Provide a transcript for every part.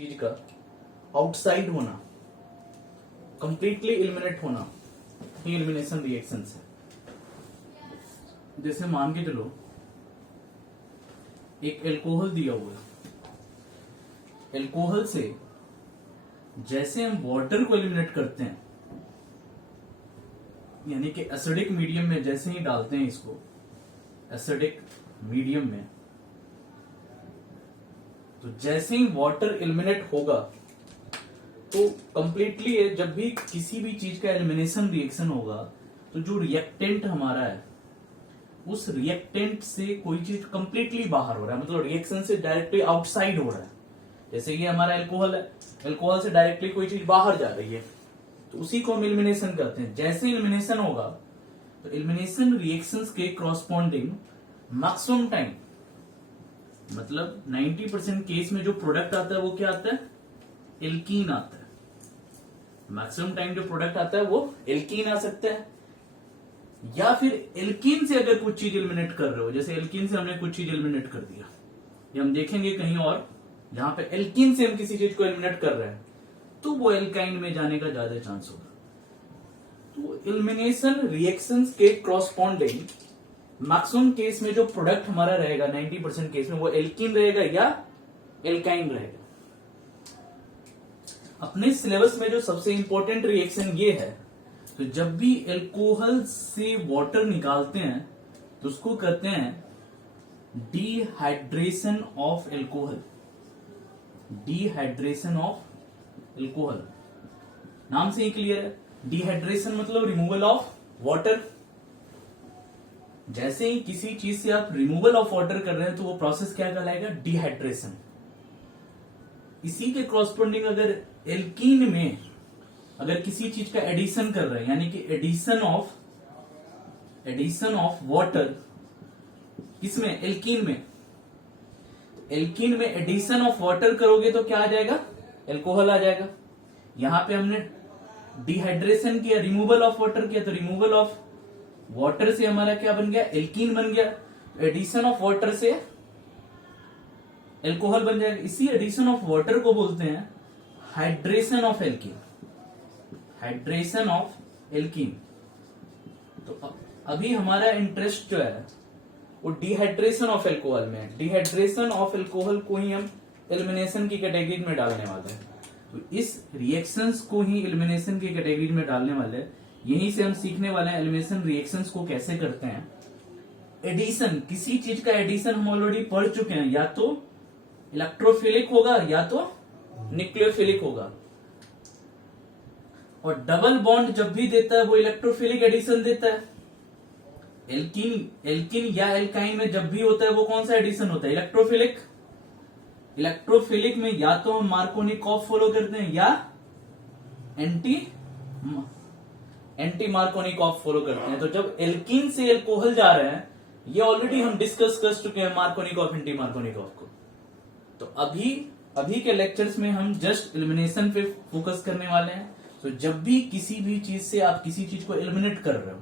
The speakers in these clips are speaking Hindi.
चीज का आउटसाइड होना, कंप्लीटली एलिमिनेट होना, ये एलिमिनेशन रिएक्शन है। जैसे मान के चलो एक एल्कोहल दिया हुआ है, एल्कोहल से जैसे हम वाटर को एलिमिनेट करते हैं, यानी कि एसिडिक मीडियम में जैसे ही डालते हैं इसको, एसिडिक मीडियम में, तो जैसे ही वाटर एलिमिनेट होगा तो कंप्लीटली जब भी किसी भी चीज का एलिमिनेशन रिएक्शन होगा तो जो रिएक्टेंट हमारा है उस रिएक्टेंट से कोई चीज कंप्लीटली बाहर हो रहा है, मतलब रिएक्शन से डायरेक्टली आउटसाइड हो रहा है। जैसे कि हमारा एल्कोहल है, एल्कोहल से डायरेक्टली कोई चीज बाहर जा रही है, तो उसी को हम एलिमिनेशन करते हैं। जैसे एलिमिनेशन होगा तो एलिमिनेशन रिएक्शंस के कॉरस्पॉन्डिंग मैक्सिमम टाइम, मतलब 90% केस में जो प्रोडक्ट आता है वो क्या आता है, एल्कीन आता है। मैक्सिमम टाइम जो प्रोडक्ट आता है वो एल्कीन आ सकता है, या फिर एल्कीन से अगर कुछ चीज एलिमिनेट कर रहे हो, जैसे एल्कीन से हमने कुछ चीज एलिमिनेट कर दिया, ये हम देखेंगे कहीं और जहां पे एल्कीन से हम किसी चीज को एलिमिनेट कर रहे हैं तो वो एल्काइन में जाने का ज्यादा चांस होगा। तो एलिमिनेशन रिएक्शंस के क्रॉसपॉन्डिंग मैक्सिमम केस में जो प्रोडक्ट हमारा रहेगा 90% केस में वो एल्कीन रहेगा या एल्काइन रहेगा। अपने सिलेबस में जो सबसे इंपॉर्टेंट रिएक्शन ये है, तो जब भी एल्कोहल से वाटर निकालते हैं तो उसको कहते हैं dehydration of alcohol. Dehydration of alcohol, नाम से ही क्लियर है, डिहाइड्रेशन मतलब रिमूवल ऑफ वाटर। जैसे ही किसी चीज से आप रिमूवल ऑफ वाटर कर रहे हैं तो वो प्रोसेस क्या कहलाएगा, डिहाइड्रेशन। इसी के क्रॉसपॉन्डिंग अगर एल्कीन में अगर किसी चीज का एडिशन कर रहे हैं, यानी कि एडिशन ऑफ वाटर, किसमें, एल्कीन में, एल्कीन में एडिशन ऑफ वाटर करोगे तो क्या आ जाएगा, एल्कोहल आ जाएगा। यहां पे हमने डिहाइड्रेशन किया, रिमूवल ऑफ वाटर किया, तो रिमूवल ऑफ वाटर से हमारा क्या बन गया, एल्कीन बन गया। एडिशन ऑफ वाटर से एल्कोहल बन जाएगा। इसी एडिशन ऑफ वाटर को बोलते हैं hydration of alkene. Hydration of alkene. तो अभी हमारा इंटरेस्ट जो है वो डिहाइड्रेशन ऑफ एल्कोहल में है। डिहाइड्रेशन ऑफ एल्कोहल को ही हम एलिमिनेशन की कैटेगरी में डालने वाले हैं। तो इस रिएक्शंस को ही एलिमिनेशन की कैटेगरी में डालने वाले हैं। यहीं से हम सीखने वाले हैं एलिमिनेशन रिएक्शंस को कैसे करते हैं। एडिशन, किसी चीज का एडिशन हम ऑलरेडी पढ़ चुके हैं, या तो इलेक्ट्रोफिलिक होगा या तो न्यूक्लियोफिलिक होगा। और डबल बॉन्ड जब भी देता है वो इलेक्ट्रोफिलिक एडिशन देता है। एल्कीन या एल्काइन में जब भी होता है वो कौन सा एडिशन होता है, इलेक्ट्रोफिलिक। इलेक्ट्रोफिलिक में या तो हम मार्कोनिकॉफ फॉलो करते हैं या एंटी मार्कोनिकॉफ फॉलो करते हैं। तो जब एल्कीन से एल्कोहल जा रहे हैं, ये ऑलरेडी हम डिस्कस कर चुके हैं मार्कोनिकॉफ, एंटी मार्कोनिकॉफ को। तो अभी के लेक्चर्स में हम जस्ट एलिमिनेशन पे फोकस करने वाले हैं। तो जब भी किसी भी चीज से आप किसी चीज को एलिमिनेट कर रहे हो,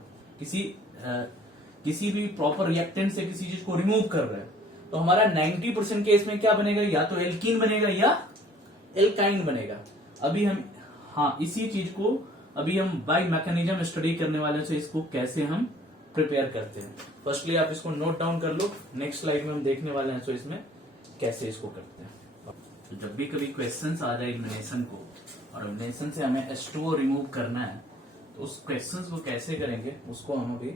किसी भी प्रॉपर रिएक्टेंट से किसी चीज को रिमूव कर रहे हैं, तो हमारा 90% केस में क्या बनेगा, या तो एल्कीन बनेगा या एल्काइन बनेगा। अभी हम इसी चीज को अभी हम बाय मैकेनिज्म स्टडी करने वाले हैं। तो इसको कैसे हम प्रिपेयर करते हैं, फर्स्टली आप इसको नोट डाउन कर लो। नेक्स्ट स्लाइड में हम देखने वाले हैं तो इसमें कैसे इसको करते हैं। तो जब भी कभी क्वेश्चंस आ जाए एलिमिनेशन को, और एलिमिनेशन से हमें H2O रिमूव करना है, तो उस क्वेश्चंस को कैसे करेंगे उसको हम अभी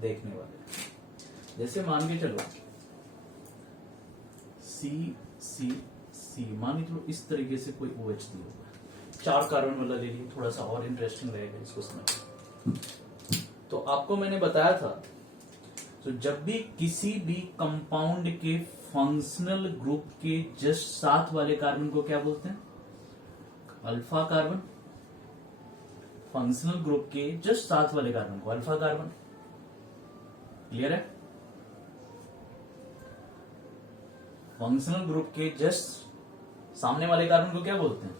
देखने वाले हैं। जैसे मान के चलो C मान के चलो इस तरीके से कोई OH दिया हुआ है, 4 कार्बन वाला ले लिए, थोड़ा सा और इंटरेस्टिंग रहेगा इसको समझ। तो आपको मैंने बताया था, तो जब भी किसी भी कंपाउंड के फंक्शनल ग्रुप के जस्ट साथ वाले कार्बन को क्या बोलते हैं, अल्फा कार्बन। फंक्शनल ग्रुप के जस्ट साथ वाले कार्बन को अल्फा कार्बन। क्लियर है। फंक्शनल ग्रुप के जस्ट सामने वाले कार्बन को क्या बोलते हैं,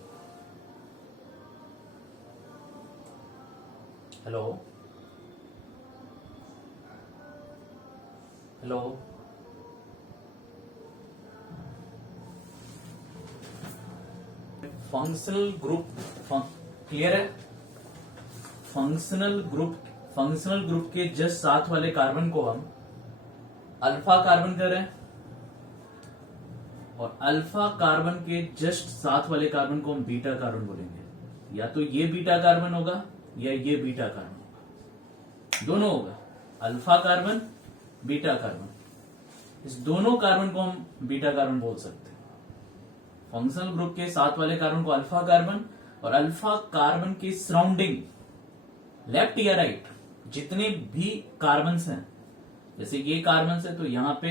हेलो फंक्शनल ग्रुप क्लियर है? फंक्शनल ग्रुप के जस्ट साथ वाले कार्बन को हम अल्फा कार्बन कह रहे हैं, और अल्फा कार्बन के जस्ट साथ वाले कार्बन को हम बीटा कार्बन बोलेंगे। या तो ये बीटा कार्बन होगा या ये बीटा कार्बन होगा, दोनों होगा, अल्फा कार्बन बीटा कार्बन। इस दोनों कार्बन को हम बीटा कार्बन बोल सकते हैं। फंक्शनल ग्रुप के साथ वाले कार्बन को अल्फा कार्बन, और अल्फा कार्बन के सराउंडिंग लेफ्ट या राइट जितने भी कार्बन्स हैं, जैसे ये कार्बन्स है तो यहां पे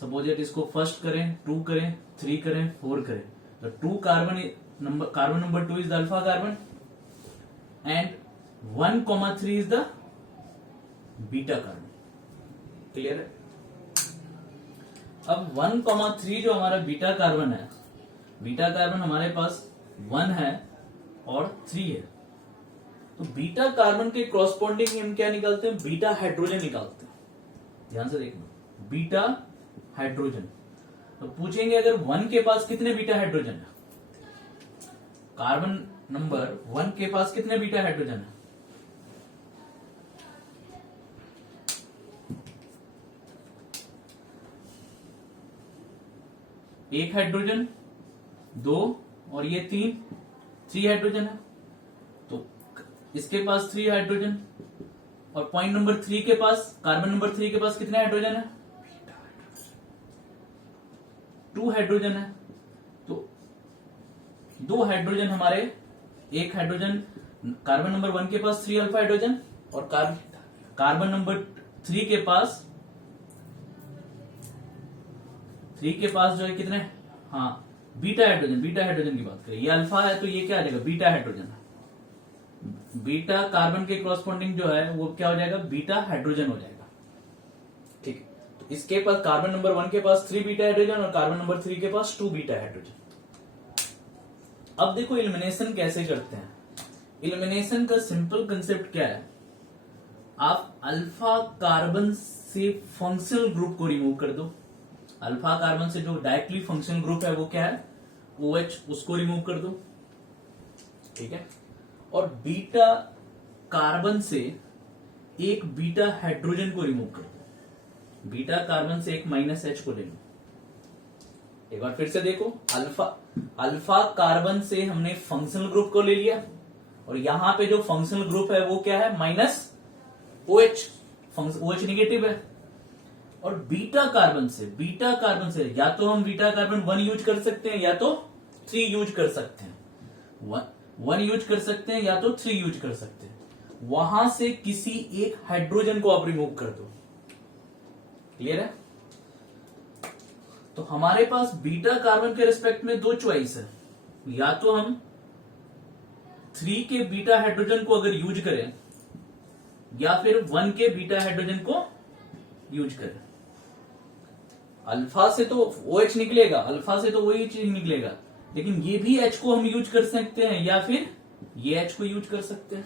सपोज दैट इसको फर्स्ट करें, 2 करें, 3 करें, 4 करें, तो 2 carbon number 2 is the alpha carbon and 1,3 is the beta carbon. Clear है? अब 1,3 जो हमारा बीटा कार्बन है, बीटा कार्बन हमारे पास 1 है और 3 है, तो बीटा कार्बन के क्रॉसपॉन्डिंग हम क्या निकालते हैं? बीटा हाइड्रोजन निकालते हैं। ध्यान से देखना, बीटा हाइड्रोजन। तो पूछेंगे अगर 1 के पास कितने बीटा हाइड्रोजन है? कार्बन नंबर 1 के पास कितने बीटा हाइड्रोजन है? एक हाइड्रोजन, 2 और ये 3 हाइड्रोजन है, तो इसके पास 3 हाइड्रोजन, और पॉइंट नंबर 3 के पास, कार्बन नंबर 3 के पास कितने हाइड्रोजन है? 2 हाइड्रोजन है, तो 2 हाइड्रोजन हमारे, एक हाइड्रोजन कार्बन नंबर 1 के पास 3 अल्फा हाइड्रोजन, और कार्बन नंबर 3 के पास जो है कितने? हाँ, बीटा हाइड्रोजन की बात करें, ये अल्फा है तो ये क्या आ जाएगा? बीटा हाइड्रोजन है। बीटा कार्बन के क्रॉसपॉन्डिंग जो है वो क्या हो जाएगा? बीटा हाइड्रोजन हो जाएगा। ठीक है, तो इसके पास कार्बन नंबर 1 के पास 3 बीटा हाइड्रोजन और कार्बन नंबर 3 के पास 2 बीटा हाइड्रोजन। अब देखो एलिमिनेशन कैसे करते हैं। एलिमिनेशन का सिंपल कंसेप्ट क्या है? आप अल्फा कार्बन से फंक्शनल ग्रुप को रिमूव कर दो। अल्फा कार्बन से जो डायरेक्टली फंक्शनल ग्रुप है वो क्या है? OH, उसको रिमूव कर दो। ठीक है, और बीटा कार्बन से एक बीटा हाइड्रोजन को रिमूव कर दो। बीटा कार्बन से एक -H को ले लो। एक बार फिर से देखो, अल्फा कार्बन से हमने फंक्शनल ग्रुप को ले लिया, और यहां पे जो फंक्शनल ग्रुप है वो क्या है? -OH, OH निगेटिव है। और बीटा कार्बन से या तो हम बीटा कार्बन 1 यूज कर सकते हैं या तो 3 यूज कर सकते हैं। 1 यूज कर सकते हैं या तो 3 यूज कर सकते हैं। वहां से किसी एक हाइड्रोजन को आप रिमूव कर दो। क्लियर है? तो हमारे पास बीटा कार्बन के रिस्पेक्ट में 2 चॉइस है, या तो हम 3 के बीटा हाइड्रोजन को अगर यूज करें या फिर 1 के बीटा हाइड्रोजन को यूज करें। अल्फा से तो OH निकलेगा, अल्फा से तो वही चीज निकलेगा, लेकिन ये भी H को हम यूज कर सकते हैं या फिर ये H को यूज कर सकते हैं।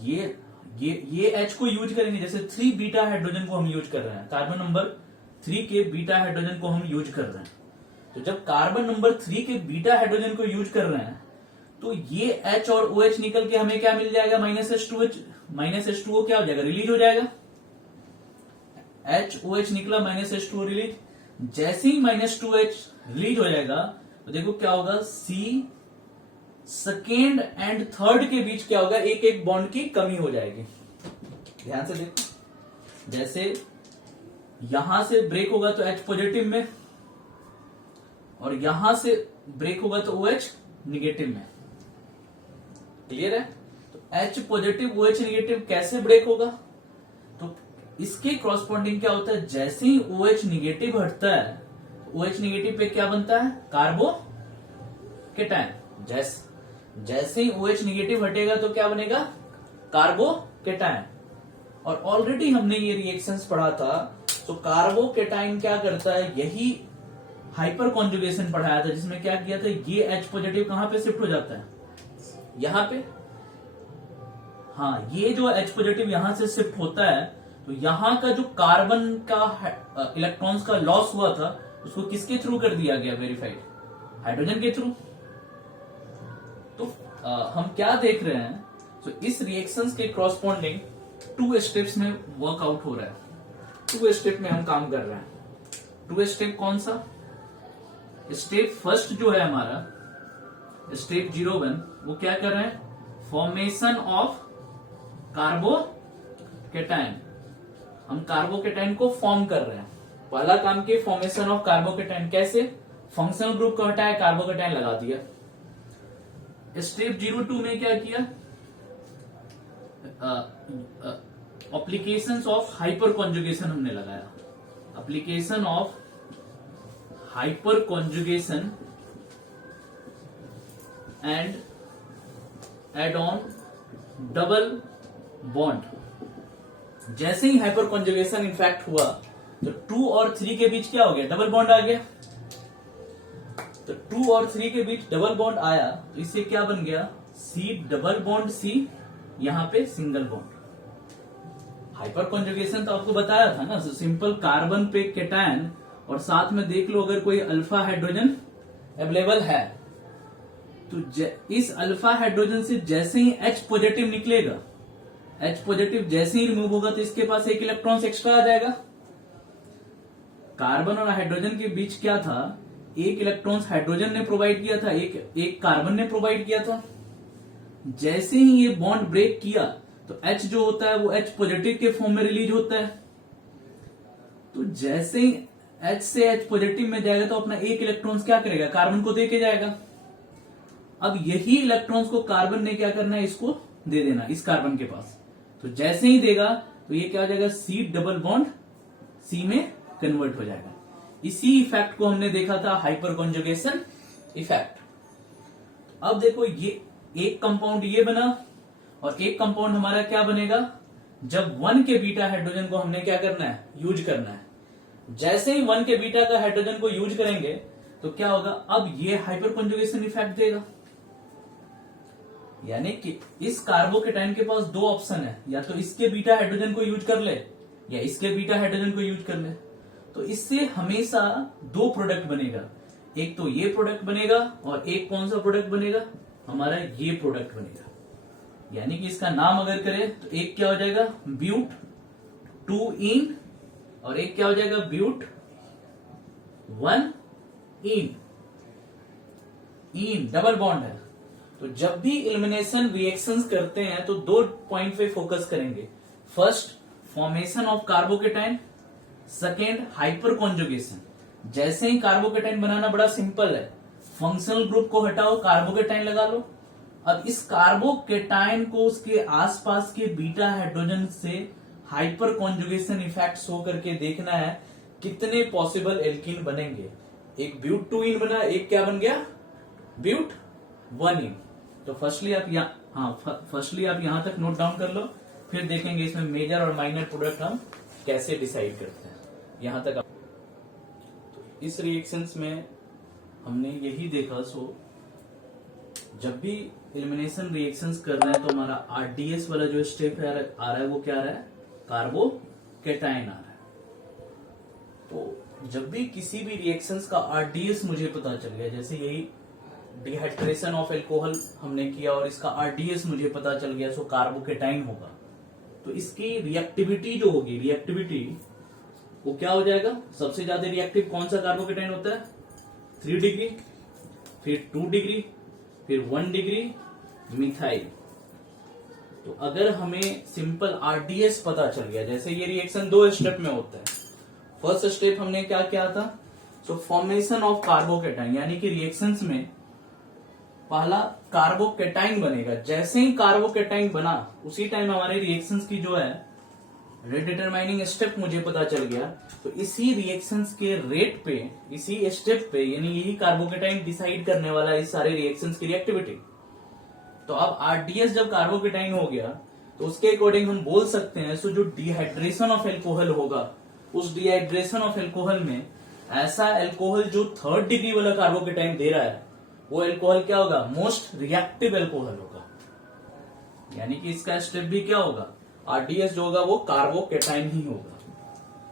ये H को यूज करेंगे, जैसे 3 बीटा हाइड्रोजन को हम यूज कर रहे हैं, कार्बन नंबर 3 के बीटा हाइड्रोजन को हम यूज कर रहे हैं। तो जब कार्बन नंबर 3 के बीटा हाइड्रोजन को यूज कर रहे हैं तो ये H और OH निकल के हमें क्या मिल जाएगा? -H2O क्या हो जाएगा? रिलीज हो जाएगा। HOH निकला, -H2O रिलीज। जैसे ही -2H रिलीज हो जाएगा तो देखो क्या होगा? C सेकेंड एंड थर्ड के बीच क्या होगा? एक बॉन्ड की कमी हो जाएगी। ध्यान से देखो, जैसे यहां से ब्रेक होगा तो H पॉजिटिव में, और यहां से ब्रेक होगा तो OH निगेटिव में। क्लियर है? तो H पॉजिटिव OH निगेटिव कैसे ब्रेक होगा? तो इसके क्रॉसपॉन्डिंग क्या होता है? जैसे ही OH निगेटिव हटता है, OH निगेटिव पे क्या बनता है? कार्बोकेटायन। जैसे ही OH निगेटिव हटेगा तो क्या बनेगा? कार्बोकेटायन। और ऑलरेडी हमने ये रिएक्शंस पढ़ा था, तो कार्बोकेटायन क्या करता है? यही हाइपर कॉन्जुगेशन पढ़ाया था, जिसमें क्या किया था? ये H पॉजिटिव कहां पे शिफ्ट हो जाता है? यहां पे। हाँ, ये जो H पॉजिटिव यहां से शिफ्ट होता है, तो यहां का जो कार्बन का इलेक्ट्रॉन्स का लॉस हुआ था उसको किसके थ्रू कर दिया गया? वेरीफाइड हाइड्रोजन के थ्रू। तो हम क्या देख रहे हैं, तो इस रिएक्शंस के क्रॉसपॉन्डिंग 2 स्टेप्स में वर्कआउट हो रहा है, 2 स्टेप में हम काम कर रहे हैं। 2 स्टेप कौन सा? स्टेप फर्स्ट जो है हमारा, स्टेप 01, वो क्या कर रहे हैं? Formation of carbocation. हम कार्बोकेटाइन को फॉर्म कर रहे हैं। पहला काम किया फॉर्मेशन ऑफ कार्बोकेटाइन। कैसे? फंक्शनल ग्रुप को हटाया, कार्बोकेटाइन लगा दिया। स्टेप 02 में क्या किया? एप्लीकेशंस ऑफ हाइपर कॉन्जुगेशन हमने लगाया। Application of hyperconjugation and add on double bond. जैसे ही हाइपर कॉन्जुगेशन इनफैक्ट हुआ तो 2 और 3 के बीच क्या हो गया? डबल बॉन्ड आ गया। तो 2 और 3 के बीच डबल बॉन्ड आया तो इससे क्या बन गया? C डबल बॉन्ड C, यहां पे सिंगल बॉन्ड। हाइपर कॉन्जुगेशन तो आपको बताया था ना, सिंपल कार्बन पे केटायन और साथ में देख लो अगर कोई अल्फा हाइड्रोजन अवेलेबल है तो इस अल्फा हाइड्रोजन से जैसे ही H पॉजिटिव निकलेगा, H पॉजिटिव जैसे ही रिमूव होगा तो इसके पास 1 इलेक्ट्रॉन एक्स्ट्रा आ जाएगा। कार्बन और हाइड्रोजन के बीच क्या था? 1 इलेक्ट्रॉन हाइड्रोजन ने प्रोवाइड किया था, एक कार्बन ने प्रोवाइड किया था। जैसे ही ये बॉन्ड ब्रेक किया तो H जो होता है वो H पॉजिटिव के फॉर्म में रिलीज होता है। तो जैसे ही H से H पॉजिटिव में जाएगा तो अपना 1 इलेक्ट्रॉन क्या करेगा? कार्बन को देके जाएगा। अब यही इलेक्ट्रॉन्स को कार्बन ने क्या करना है? इसको दे देना, इस कार्बन के पास। तो जैसे ही देगा तो ये क्या हो जाएगा? C डबल बॉन्ड C में कन्वर्ट हो जाएगा। इसी इफेक्ट को हमने देखा था हाइपर कॉन्जुगेशन इफेक्ट। अब देखो ये एक कंपाउंड ये बना और एक कंपाउंड हमारा क्या बनेगा? जब 1 के बीटा हाइड्रोजन को हमने क्या करना है? यूज करना है। जैसे ही 1 के बीटा का हाइड्रोजन को यूज करेंगे तो क्या होगा? अब ये हाइपर कॉन्जुगेशन इफेक्ट देगा। यानी कि इस कार्बोकेटाइन के पास 2 ऑप्शन है, या तो इसके बीटा हाइड्रोजन को यूज कर ले या इसके बीटा हाइड्रोजन को यूज कर ले। तो इससे हमेशा 2 प्रोडक्ट बनेगा, एक तो ये प्रोडक्ट बनेगा और एक कौन सा प्रोडक्ट बनेगा? हमारा ये प्रोडक्ट बनेगा। यानी कि इसका नाम अगर करें तो एक क्या हो जाएगा? ब्यूट 2 इन और एक क्या हो जाएगा? ब्यूट 1 इन। इन डबल बॉन्ड है। तो जब भी एलिमिनेशन रिएक्शंस करते हैं तो 2 पॉइंट पे फोकस करेंगे। First, formation of carbocation. Second, hyper conjugation. जैसे ही कार्बोकेटाइन बनाना बड़ा सिंपल है, फंक्शनल ग्रुप को हटाओ, कार्बोकेटाइन लगा लो। अब इस कार्बोकेटाइन को उसके आसपास के बीटा हाइड्रोजन से हाइपर कॉन्जुगेशन इफेक्ट शो करके देखना है कितने पॉसिबल एल्कीन बनेंगे। एक ब्यूट 2 इन बना, एक क्या बन गया? ब्यूट 1 इन। तो फर्स्टली आप यहां तक नोट डाउन कर लो, फिर देखेंगे इसमें मेजर और माइनर प्रोडक्ट हम कैसे डिसाइड करते हैं। यहां तक तो इस रिएक्शंस में हमने यही देखा। सो जब भी एलिमिनेशन रिएक्शंस कर रहे हैं तो हमारा आरडीएस वाला जो स्टेप आ रहा है वो क्या आ रहा है? कार्बोकेटाइन आ रहा है। तो जब भी किसी भी रिएक्शंस का आरडीएस मुझे पता चल गया, जैसे यही डिहाइड्रेशन ऑफ एल्कोहल हमने किया और इसका आरडीएस मुझे पता चल गया, सो कार्बोकेटाइन होगा। तो इसकी रिएक्टिविटी जो होगी, रिएक्टिविटी वो क्या हो जाएगा? सबसे ज्यादा रिएक्टिव कौन सा कार्बोकेटाइन होता है? 3 डिग्री, फिर 2 डिग्री, फिर 1 डिग्री मिथाइल। तो अगर हमें सिंपल आरडीएस पता चल गया, जैसे ये रिएक्शन 2 स्टेप में होता है। फर्स्ट स्टेप हमने क्या किया था? सो फॉर्मेशन ऑफ कार्बोकेटाइन, यानी कि रिएक्शंस में पहला कार्बोकेटाइन बनेगा। जैसे ही कार्बोकेटाइन बना उसी टाइम हमारे रिएक्शंस की जो है रेट डिटरमाइनिंग स्टेप मुझे पता चल गया। तो इसी रिएक्शंस के रेट पे, इसी स्टेप पे, यानी यही कार्बोकेटाइन डिसाइड करने वाला है इस सारे रिएक्शंस की रिएक्टिविटी। तो अब आरडीएस जब कार्बोकेटाइन हो गया तो उसके अकॉर्डिंग हम बोल सकते हैं सो जो डिहाइड्रेशन ऑफ एल्कोहल होगा, उस डिहाइड्रेशन ऑफ एल्कोहल में ऐसा एल्कोहल जो 3rd डिग्री वाला कार्बोकेटाइन दे रहा है वो एल्कोहल क्या होगा? मोस्ट रिएक्टिव एल्कोहल होगा। यानी कि इसका स्टेप भी क्या होगा? आरडीएस जो होगा वो कार्बोकेटाइन ही होगा।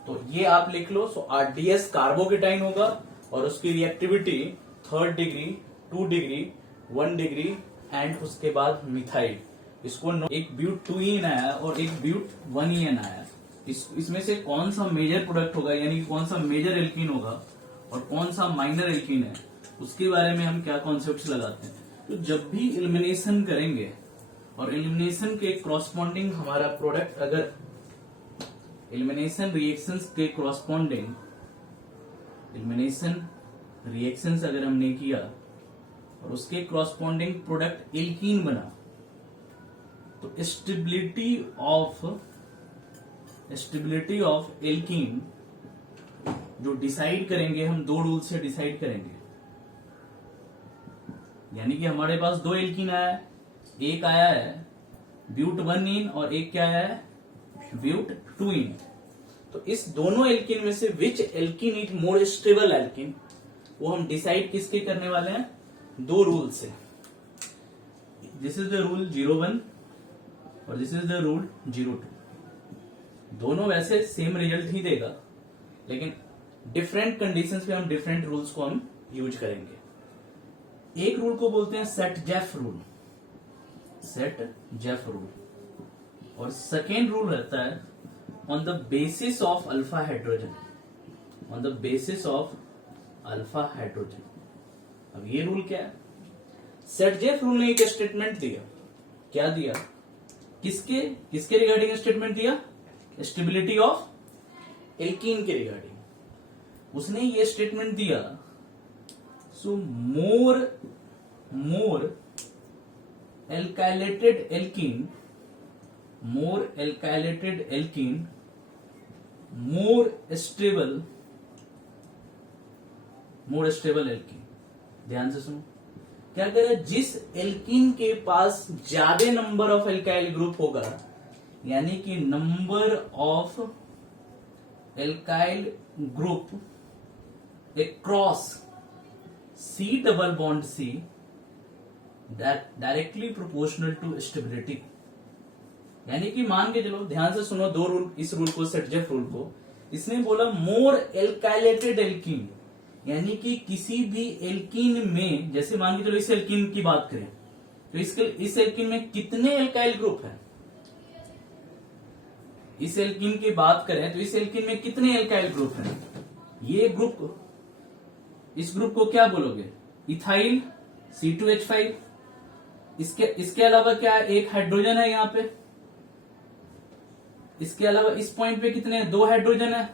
तो ये आप लिख लो। सो आरडीएस कार्बोकेटाइन होगा और उसकी reactivity 3rd degree, 2 degree, 1 degree, and उसके बाद मिथाइल, इसको एक ब्यूट 2इन आया और एक ब्यूट 1इन आया। इसमें से कौन सा मेजर प्रोडक्ट होगा, यानी कौन सा मेजर एल्कीन होगा और कौन सा माइनर एल्कीन है, उसके बारे में हम क्या कॉन्सेप्ट्स लगाते हैं। तो जब भी एलिमिनेशन करेंगे और एलिमिनेशन के क्रॉसपॉन्डिंग हमारा प्रोडक्ट, अगर एलिमिनेशन रिएक्शंस के क्रॉसपॉन्डिंग एलिमिनेशन रिएक्शंस अगर हमने किया और उसके क्रॉसपॉन्डिंग प्रोडक्ट एल्कीन बना, तो स्टेबिलिटी ऑफ एल्कीन जो डिसाइड करेंगे, हम दो रूल से डिसाइड करेंगे। यानी कि हमारे पास दो एल्कीन आया है, एक आया है ब्यूट 1इन और एक क्या आया है ब्यूट 2इन। तो इस दोनों एल्कीन में से which alkene is more stable alkene, वो हम डिसाइड किसके करने वाले हैं, दो रूल से। दिस इज द रूल 01 और दिस इज द रूल 02। दोनों वैसे सेम रिजल्ट ही देगा, लेकिन डिफरेंट कंडीशंस पे हम डिफरेंट रूल्स को हम यूज करेंगे। एक रूल को बोलते हैं सेट जेफ रूल, और सेकेंड रूल रहता है on the basis of alpha hydrogen, अब ये रूल क्या है, सेट जेफ रूल ने एक स्टेटमेंट दिया, क्या दिया, किसके रिगार्डिंग स्टेटमेंट दिया, स्टेबिलिटी ऑफ एल्कीन के रिगार्डिंग। उसने ये स्टेटमेंट दिया, सो मोर एल्काइलेटेड एल्कीन मोर स्टेबल एल्कीन। ध्यान से सुनो, क्या करें, जिस एल्कीन के पास ज्यादा नंबर ऑफ एल्काइल ग्रुप होगा, यानी कि number of alkyl group across C double bond C directly proportional to stability. यानी कि मान के चलो, ध्यान से सुनो दो रूल, इस रूल को, सेट-जेफ रूल को। इसने बोला मोर एल्काइलेटेड एल्कीन, यानी कि किसी भी एल्कीन में, जैसे मान के चलो इस एल्कीन की बात करें, तो इस एल्कीन में कितने एल्काइल ग्रुप हैं, इस एल्कीन की बात करें तो इस एल्कीन में कितने एल्काइल ग्रुप हैं। ये ग्रुप, इस ग्रुप को क्या बोलोगे, इथाइल C2H5। इसके अलावा क्या है, एक हाइड्रोजन है यहां पे, इसके अलावा इस पॉइंट पे कितने हैं, दो हाइड्रोजन है।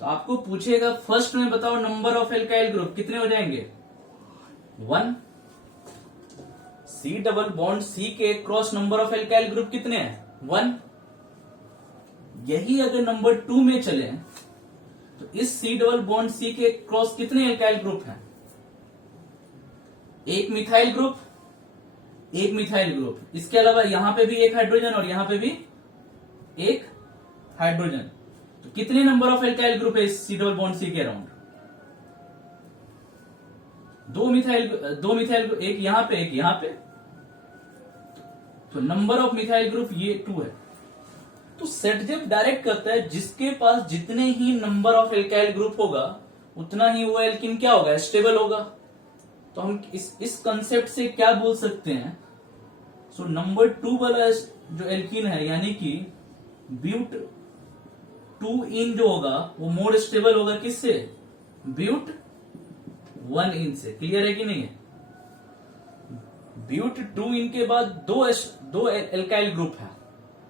तो आपको पूछेगा फर्स्ट में बताओ नंबर ऑफ एल्काइल ग्रुप कितने हो जाएंगे, 1। C डबल बॉन्ड C के cross number of alkyl group कितने हैं, 1। यही अगर नंबर 2 में चले तो इस C डबल बॉन्ड C के क्रॉस कितने एल्काइल ग्रुप हैं, एक मिथाइल ग्रुप, इसके अलावा यहां पे भी एक हाइड्रोजन और यहां पे भी एक हाइड्रोजन। तो कितने नंबर ऑफ एल्काइल ग्रुप है इस C डबल बॉन्ड C के अराउंड, दो मिथाइल, एक यहां पे एक यहां पे। तो नंबर ऑफ मिथाइल ग्रुप ये 2 है। तो सेट-जेफ डायरेक्ट करता है, जिसके पास जितने ही नंबर ऑफ एल्काइल ग्रुप होगा उतना ही वो एल्कीन क्या होगा, स्टेबल होगा। तो हम इस कंसेप्ट से क्या बोल सकते हैं, सो नंबर 2 वाला जो एल्कीन है, यानी कि ब्यूट 2इन जो होगा वो मोर स्टेबल होगा किससे, ब्यूट 1इन से। क्लियर है कि नहीं है, ब्यूट 2इन के बाद दो एल्काइल ग्रुप है,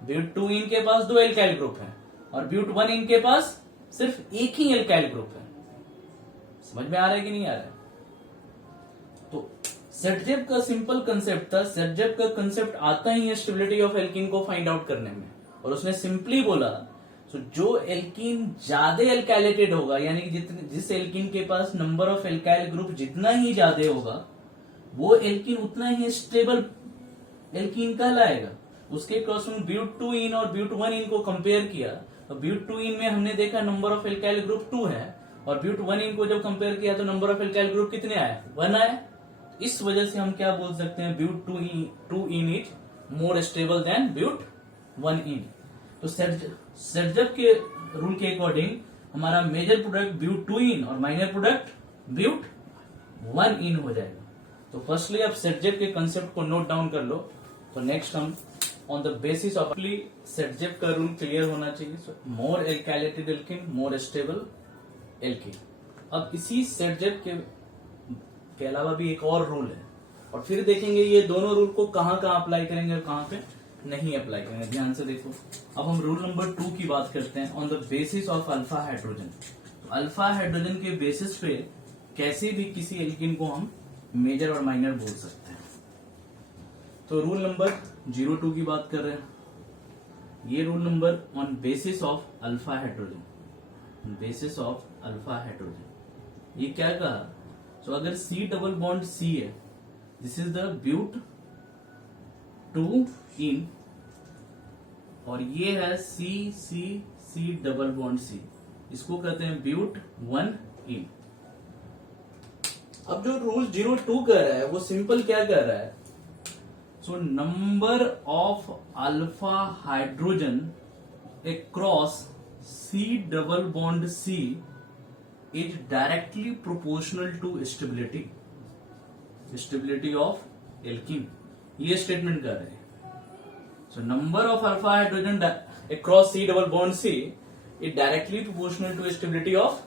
ब्यूट 2इन के पास दो एल्काइल ग्रुप है और ब्यूट 1इन के पास सिर्फ एक ही एल्काइल ग्रुप है। समझ में आ रहा है कि नहीं आ रहा है। तो सेट-जेफ का सिंपल कंसेप्ट था, सेट-जेफ का कंसेप्ट आता ही है स्टेबिलिटी ऑफ एल्कीन को फाइंड आउट करने में, और उसने सिंपली बोला तो जो एल्कीन ज्यादा एल्काइलेटेड होगा, यानी कि जिस एल्कीन के पास नंबर ऑफ एल्काइल ग्रुप जितना ही ज्यादा होगा, वो एल्कीन उतना ही स्टेबल एल्कीन कहलाएगा। उसके क्रॉस में ब्यूट 2इन और ब्यूट 1इन को कंपेयर किया, तो ब्यूट 2इन में हमने देखा नंबर ऑफ एल्काइल ग्रुप 2 है, और ब्यूट 1इन को जब कंपेयर किया तो नंबर ऑफ एल्काइल ग्रुप कितने आए, 1 आए। इस वजह से हम क्या बोल सकते हैं, ब्यूट 2इन is more stable than but 1इन। तो सेट-जेफ के रूल के अकॉर्डिंग हमारा मेजर प्रोडक्ट ब्यूट 2इन और माइनर प्रोडक्ट ब्यूट 1इन हो जाएगा। तो फर्स्टली आप सेटजेप के कंसेप्ट को नोट डाउन कर लो। तो नेक्स्ट हम ऑन द बेसिस ऑफ सेटजेप का रूल क्लियर होना चाहिए। मोर एल्काइलेटेड एल्किन मोर स्टेबल एल्किन। अब इसी सेटजेप के अलावा भी एक और रूल है, और फिर देखेंगे ये दोनों रूल को कहां कहां अप्लाई करेंगे और कहां पे नहीं अप्लाई करेंगे। ध्यान से देखो, अब हम रूल नंबर 2 की बात करते हैं। On the basis of alpha hydrogen, तो अल्फा हाइड्रोजन के बेसिस पे कैसे भी किसी एल्किन को हम मेजर और माइनर बोल सकते हैं। तो रूल नंबर 02 की बात कर रहे हैं। ये rule number on basis of alpha hydrogen, basis of alpha hydrogen. ये क्या कहा, तो अगर C डबल बॉन्ड C है, दिस इज द ब्यूट 2 इन, और ये है C डबल बॉन्ड C, इसको कहते हैं ब्यूट 1 इन। अब जो रूल 02 कह रहा है वो सिंपल क्या कह रहा है, so number of alpha hydrogen across C double bond C is directly proportional to stability of alkene. ये स्टेटमेंट कर रहे हैं। So number of alpha hydrogen across C double bond C is directly proportional to stability of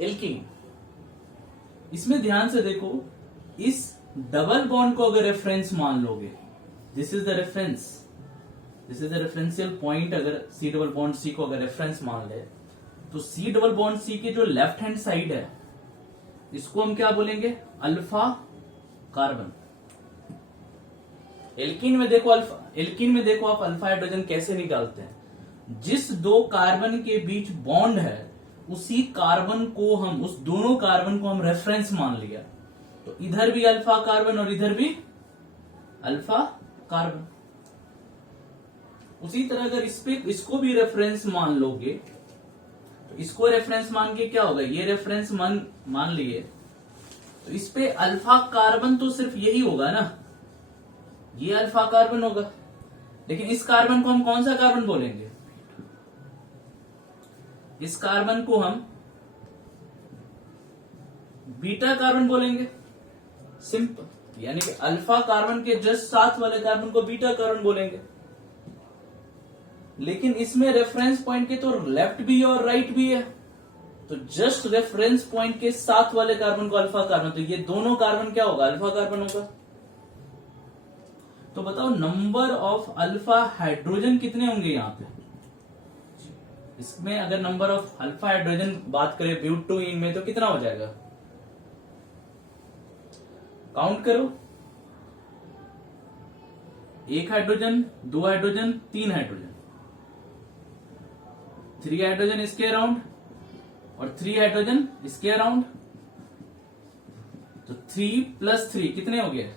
alkene. इसमें ध्यान से देखो, इस डबल बॉन्ड को अगर रेफरेंस मान लोगे, this is the reference, this is the referential point. अगर C डबल बॉन्ड C को अगर रेफरेंस मान ले, तो C डबल बॉन्ड C के जो लेफ्ट हैंड साइड है, इसको हम क्या बोलेंगे, अल्फा कार्बन। एल्किन में देखो आप अल्फा हाइड्रोजन कैसे निकालते हैं, जिस दो कार्बन के बीच बॉन्ड है उसी कार्बन को हम, उस दोनों कार्बन को हम रेफरेंस मान लिया, तो इधर भी अल्फा कार्बन और इधर भी अल्फा कार्बन। उसी तरह अगर इसको भी रेफरेंस मान लोगे, तो इसको रेफरेंस मान के क्या होगा, ये रेफरेंस मान लिए, तो इस पे अल्फा कार्बन तो सिर्फ यही होगा ना, ये अल्फा कार्बन होगा। लेकिन इस कार्बन को हम कौन सा कार्बन बोलेंगे, इस कार्बन को हम बीटा कार्बन बोलेंगे। सिंपल, यानी कि अल्फा कार्बन के जस्ट साथ वाले कार्बन को बीटा कार्बन बोलेंगे। लेकिन इसमें रेफरेंस पॉइंट के तो लेफ्ट भी है और राइट भी है, तो जस्ट रेफरेंस पॉइंट के साथ वाले कार्बन को अल्फा कार्बन, तो ये दोनों कार्बन क्या होगा, अल्फा कार्बन होगा। तो बताओ नंबर ऑफ अल्फा हाइड्रोजन कितने होंगे यहां पे। इसमें अगर नंबर ऑफ अल्फा हाइड्रोजन बात करें ब्यूट 2 इन में, तो कितना हो जाएगा, काउंट करो, 1 हाइड्रोजन, 2 हाइड्रोजन, 3 हाइड्रोजन, 3 हाइड्रोजन इसके अराउंड और 3 हाइड्रोजन इसके अराउंड, तो 3 प्लस 3 कितने हो गए,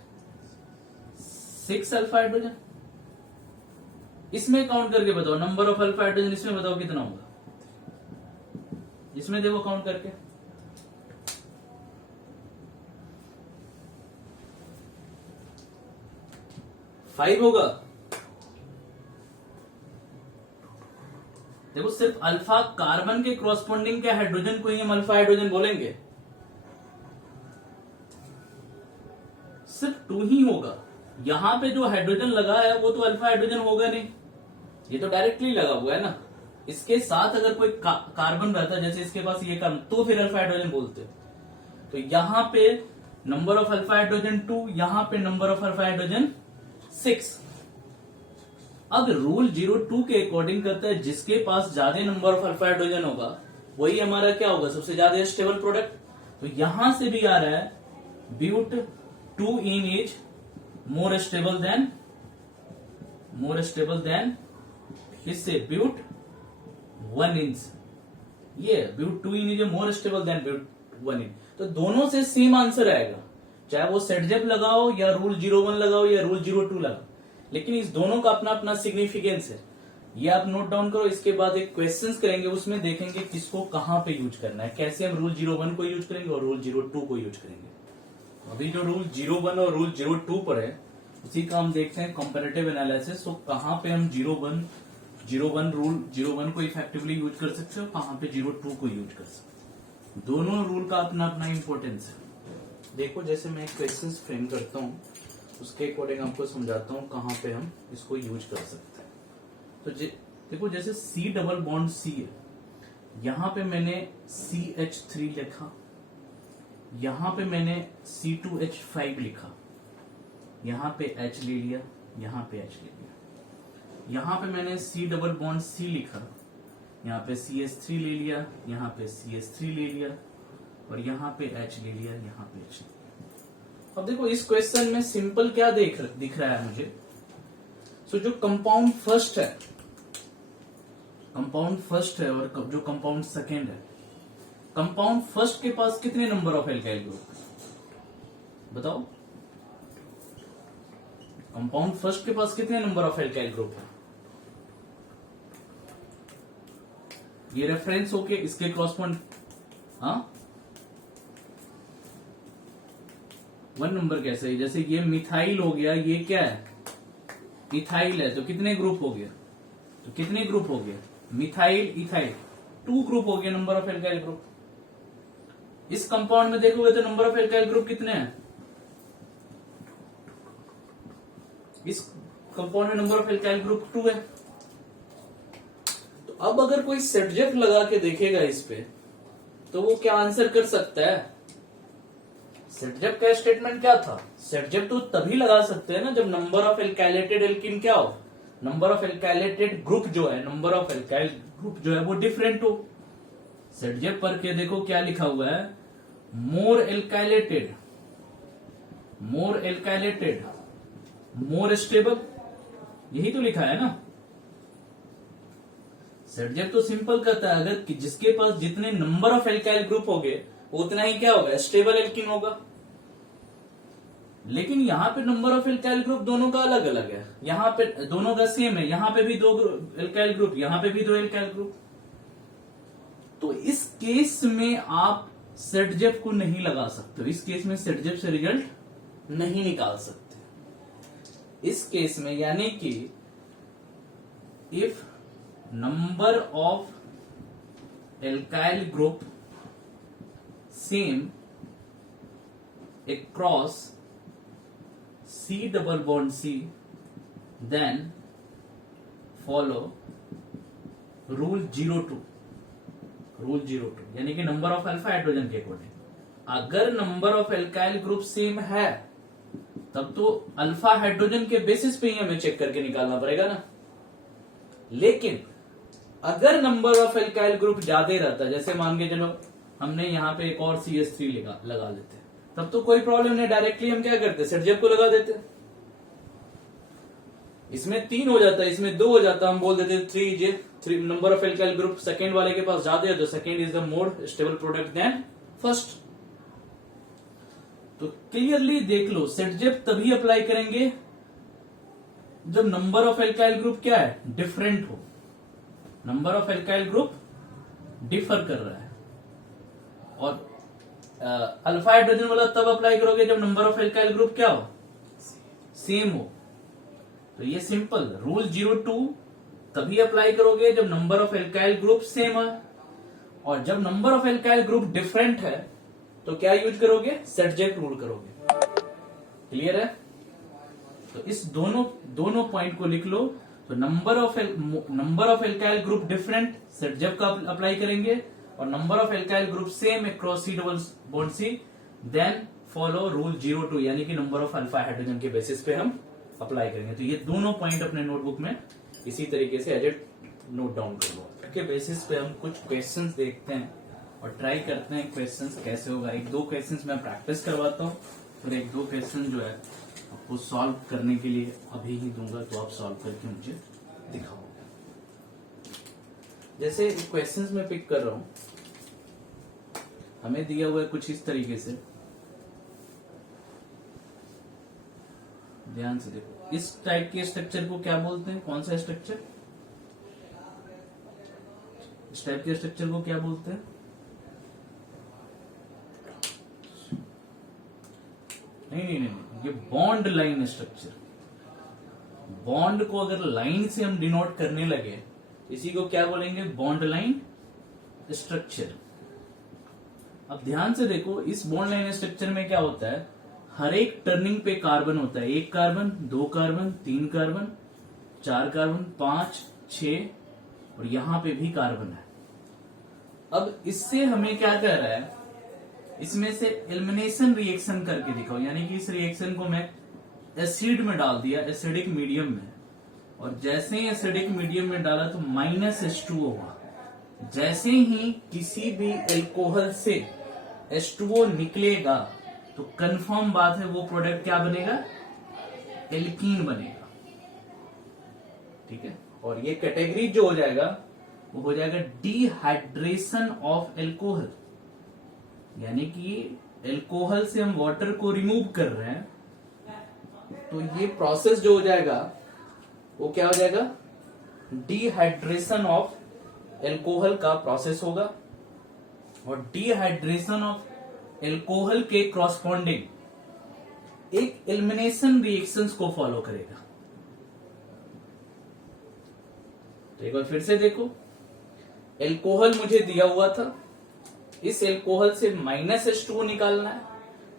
6 अल्फा हाइड्रोजन। इसमें काउंट करके बताओ नंबर ऑफ अल्फा हाइड्रोजन, इसमें बताओ कितना होगा, इसमें देखो काउंट करके, फाइव होगा। देखो सिर्फ अल्फा कार्बन के क्रॉसपोंडिंग के हाइड्रोजन को ही हम अल्फा हाइड्रोजन बोलेंगे, सिर्फ 2 ही होगा। यहां पे जो हाइड्रोजन लगा है वो तो अल्फा हाइड्रोजन होगा नहीं, ये तो डायरेक्टली लगा हुआ है ना। इसके साथ अगर कोई कार्बन रहता, जैसे इसके पास ये कार्बन, तो फिर अल्फा हाइड्रोजन बोलते। तो यहां पे नंबर ऑफ अल्फा हाइड्रोजन 2, यहां पे नंबर ऑफ अल्फा हाइड्रोजन 6। अब रूल 02 के अकॉर्डिंग करता है, जिसके पास ज्यादा नंबर ऑफ अल्फा हाइड्रोजन होगा वही हमारा क्या होगा, सबसे ज्यादा स्टेबल प्रोडक्ट। तो यहां से भी आ रहा है but 2 ene is more stable than इससे ब्यूट 1 इन। ये but 2 ene is more stable than but 1 ene. तो दोनों से सेम आंसर आएगा, चाहे वो सेटजेप लगाओ या रूल 01 लगाओ या रूल 02 लगाओ, लेकिन इस दोनों का अपना अपना सिग्निफिकेंस है। ये आप नोट डाउन करो। इसके बाद एक क्वेश्चंस करेंगे, उसमें देखेंगे किसको कहां पे यूज करना है, कैसे हम रूल 01 को यूज करेंगे और रूल 02 को यूज करेंगे। अभी जो रूल 01 और रूल 02 पर है उसी का हम देखते हैं कंपैरेटिव एनालिसिस। तो कहां पे हम 01 रूल 01 को इफेक्टिवली यूज कर सकते हो, कहां पे 02 को यूज कर सकते हो। दोनों रूल का अपना अपना इंपॉर्टेंस है। देखो जैसे मैं क्वेश्चन फ्रेम करता हूँ उसके अकॉर्डिंग आपको समझाता हूँ कहाँ पे हम इसको यूज कर सकते हैं। तो देखो जैसे C डबल बॉन्ड C है, यहां पे मैंने CH3 लिखा, यहां पे मैंने C2H5 लिखा, यहां पे H ले लिया, यहां पे H ले लिया, यहां पे मैंने C डबल बॉन्ड C लिखा, यहाँ पे CH3 ले लिया, यहाँ पे CH3 ले लिया और यहाँ पे H ले लिया, यहाँ पे H ले लिया। अब देखो इस क्वेश्चन में सिंपल क्या दिख रहा है मुझे। सो जो कंपाउंड फर्स्ट है, कंपाउंड फर्स्ट है और जो कंपाउंड सेकेंड है, कंपाउंड फर्स्ट के पास कितने नंबर ऑफ एल्काइल ग्रुप बताओ। कंपाउंड फर्स्ट के पास कितने नंबर ऑफ एल्काइल ग्रुप है? ये रेफरेंस होके इसके क्रॉसपॉइंट, हाँ 1 नंबर कैसे है? जैसे ये मिथाइल हो गया, ये क्या है? इथाइल है, तो कितने ग्रुप हो गया? तो कितने ग्रुप हो गया? मिथाइल इथाइल 2 ग्रुप हो गया, नंबर ऑफ एल्काइल ग्रुप। इस कंपाउंड में देखोगे तो नंबर ऑफ एल्काइल ग्रुप कितने हैं? इस कंपाउंड में नंबर ऑफ एल्काइल ग्रुप 2 है। तो अब अगर कोई सेटजेफ लगा के देखेगा इस पे, तो वो क्या आंसर कर सकता है? सेटजेफ का स्टेटमेंट क्या था? सेटजेफ तो तभी लगा सकते हैं ना जब नंबर ऑफ एल्काइलेटेड एल्किन क्या हो, नंबर ऑफ एल्काइलेटेड ग्रुप जो है, नंबर ऑफ एल्काइल ग्रुप जो है वो डिफरेंट हो। सेटजेफ पर के देखो क्या लिखा हुआ है, मोर एल्काइलेटेड, मोर एल्काइलेटेड, मोर स्टेबल, यही तो लिखा है ना। सेटजेफ तो सिंपल कहता है अगर जिसके पास जितने नंबर ऑफ एल्काइल ग्रुप होंगे उतना ही क्या होगा? स्टेबल एल्किन होगा। लेकिन यहाँ पे नंबर ऑफ एल्काइल ग्रुप दोनों का अलग अलग है, यहाँ पे दोनों का सेम है, यहाँ पे भी 2 एल्काइल ग्रुप, यहाँ पे भी 2 एल्काइल ग्रुप। तो इस केस में आप सेटजेफ को नहीं लगा सकते, इस केस में सेटजेफ से रिजल्ट नहीं निकाल सकते। इस केस में यानी कि if number of alkyl group same across C double bond C, then follow rule 02, rule 02 यानी कि नंबर ऑफ अल्फा हाइड्रोजन के अकॉर्डिंग अगर number of alkyl group same है तब तो अल्फा हाइड्रोजन के बेसिस पे ही हमें चेक करके निकालना पड़ेगा ना। लेकिन अगर नंबर ऑफ एल्काइल ग्रुप ज्यादा रहता, जैसे मान के चलो हमने यहाँ पे एक और CH3 लगा लेते, तब तो कोई प्रॉब्लम नहीं, डायरेक्टली हम क्या करते? सेटजेफ को लगा देते। इसमें 3 हो जाता है, इसमें 2 हो जाता, हम बोल देते 3 number of alkyl group second वाले के पास ज्यादा है, तो second is the more stable product than first. तो क्लियरली देख लो, सेटजेफ तभी अप्लाई करेंगे जब नंबर ऑफ एल्काइल ग्रुप क्या है? डिफरेंट हो। Number of alkyl group differ कर रहा है। और अल्फा हाइड्रोजन वाला तब अप्लाई करोगे जब नंबर ऑफ एल्काइल ग्रुप क्या हो? सेम हो। तो ये सिंपल रूल 02 तभी अप्लाई करोगे जब number of alkyl group same है, और जब number of alkyl group different है तो क्या यूज करोगे? सेटजेफ रूल करोगे। क्लियर है? तो इस दोनों पॉइंट को लिख लो। तो number of alkyl group different, Saytzeff का अप्लाई करेंगे, और number of alkyl group same across C double bond C, then follow rule 02 यानी कि नंबर ऑफ अल्फा हाइड्रोजन के बेसिस पे हम अप्लाई करेंगे। तो ये दोनों पॉइंट अपने नोटबुक में इसी तरीके से एज नोट डाउन कर लो। इसके बेसिस पे हम कुछ क्वेश्चंस देखते हैं और ट्राई करते हैं क्वेश्चंस कैसे होगा। 1-2 क्वेश्चंस मैं प्रैक्टिस करवाता हूँ, फिर 1-2 क्वेश्चन जो है आपको सॉल्व करने के लिए अभी ही दूंगा, तो आप सॉल्व करके मुझे दिखाओगे। जैसे क्वेश्चंस में पिक कर रहा हूं, हमें दिया हुआ है कुछ इस तरीके से, ध्यान से देखो। इस टाइप के स्ट्रक्चर को क्या बोलते हैं? कौन सा स्ट्रक्चर? इस टाइप के स्ट्रक्चर को क्या बोलते हैं? नहीं, ये बॉन्ड लाइन स्ट्रक्चर। बॉन्ड को अगर लाइन से हम डिनोट करने लगे, इसी को क्या बोलेंगे? Bond line structure. अब ध्यान से देखो, इस बॉन्ड लाइन स्ट्रक्चर में क्या होता है, हर एक टर्निंग पे कार्बन होता है, 1 कार्बन, 2 कार्बन, 3 कार्बन, 4 कार्बन, 5, 6 और यहां पे भी कार्बन है। अब इससे हमें क्या कह रहा है, इसमें से एलिमिनेशन रिएक्शन करके दिखाओ, यानी कि इस रिएक्शन को मैं एसिड में डाल दिया, एसिडिक मीडियम में, और जैसे ही एसिडिक मीडियम में डाला तो -H2O हुआ। जैसे ही किसी भी एल्कोहल से H2O निकलेगा तो कंफर्म बात है वो प्रोडक्ट क्या बनेगा, एल्कीन बनेगा। ठीक है, और ये कैटेगरी जो हो जाएगा वो हो जाएगा डिहाइड्रेशन ऑफ एल्कोहल, यानी कि एल्कोहल से हम वाटर को रिमूव कर रहे हैं, तो ये प्रोसेस जो हो जाएगा वो क्या हो जाएगा, डिहाइड्रेशन ऑफ एल्कोहल का प्रोसेस होगा, और डिहाइड्रेशन ऑफ एल्कोहल के क्रॉसपॉन्डिंग एक एलिमिनेशन रिएक्शंस को फॉलो करेगा। तो एक बार फिर से देखो, एल्कोहल मुझे दिया हुआ था, इस एल्कोहल से -H2O निकालना है,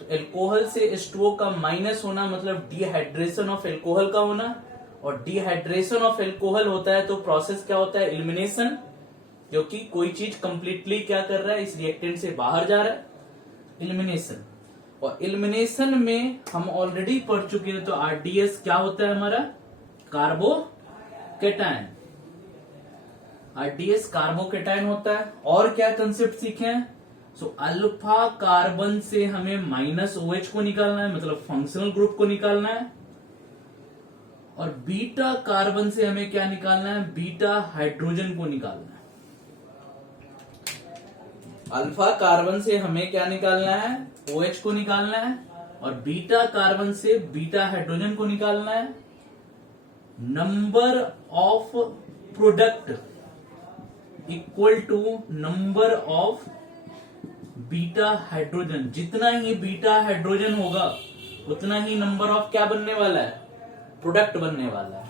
तो एल्कोहल से H2O का माइनस होना मतलब डिहाइड्रेशन ऑफ एल्कोहल का होना, और डिहाइड्रेशन ऑफ एल्कोहल होता है तो प्रोसेस क्या होता है, एलिमिनेशन, क्योंकि कोई चीज कंप्लीटली क्या कर रहा है, इस रिएक्टेंट से बाहर जा रहा है, एलिमिनेशन। और एलिमिनेशन में हम ऑलरेडी पढ़ चुके हैं, तो RDS क्या होता है हमारा, कार्बोकेटायन, RDS कार्बोकेटायन होता है। और क्या कंसेप्ट सीखे हैं, सो अल्फा कार्बन से हमें -OH को निकालना है, मतलब फंक्शनल ग्रुप को निकालना है, और बीटा कार्बन से हमें क्या निकालना है, बीटा हाइड्रोजन को निकालना है। अल्फा कार्बन से हमें क्या निकालना है, OH को निकालना है, और बीटा कार्बन से बीटा हाइड्रोजन को निकालना है। Number of product equal to number of beta hydrogen, जितना ही बीटा हाइड्रोजन होगा उतना ही नंबर ऑफ क्या बनने वाला है, प्रोडक्ट बनने वाला है।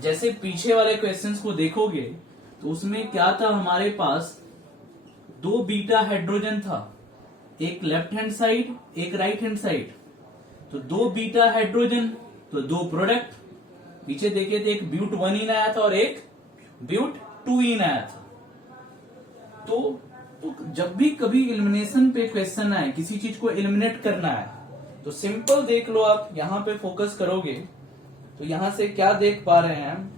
जैसे पीछे वाले क्वेश्चंस को देखोगे तो उसमें क्या था, हमारे पास 2 बीटा हाइड्रोजन था, एक लेफ्ट हैंड साइड एक राइट हैंड साइड, तो 2 बीटा हाइड्रोजन तो 2 प्रोडक्ट। पीछे देखे थे एक ब्यूट 1 आया था और एक ब्यूट 2 आया था। तो जब भी कभी एलिमिनेशन पे क्वेश्चन आए, किसी चीज को एलिमिनेट करना है, तो सिंपल देख लो, आप यहां पे फोकस करोगे तो यहां से क्या देख पा रहे हैं,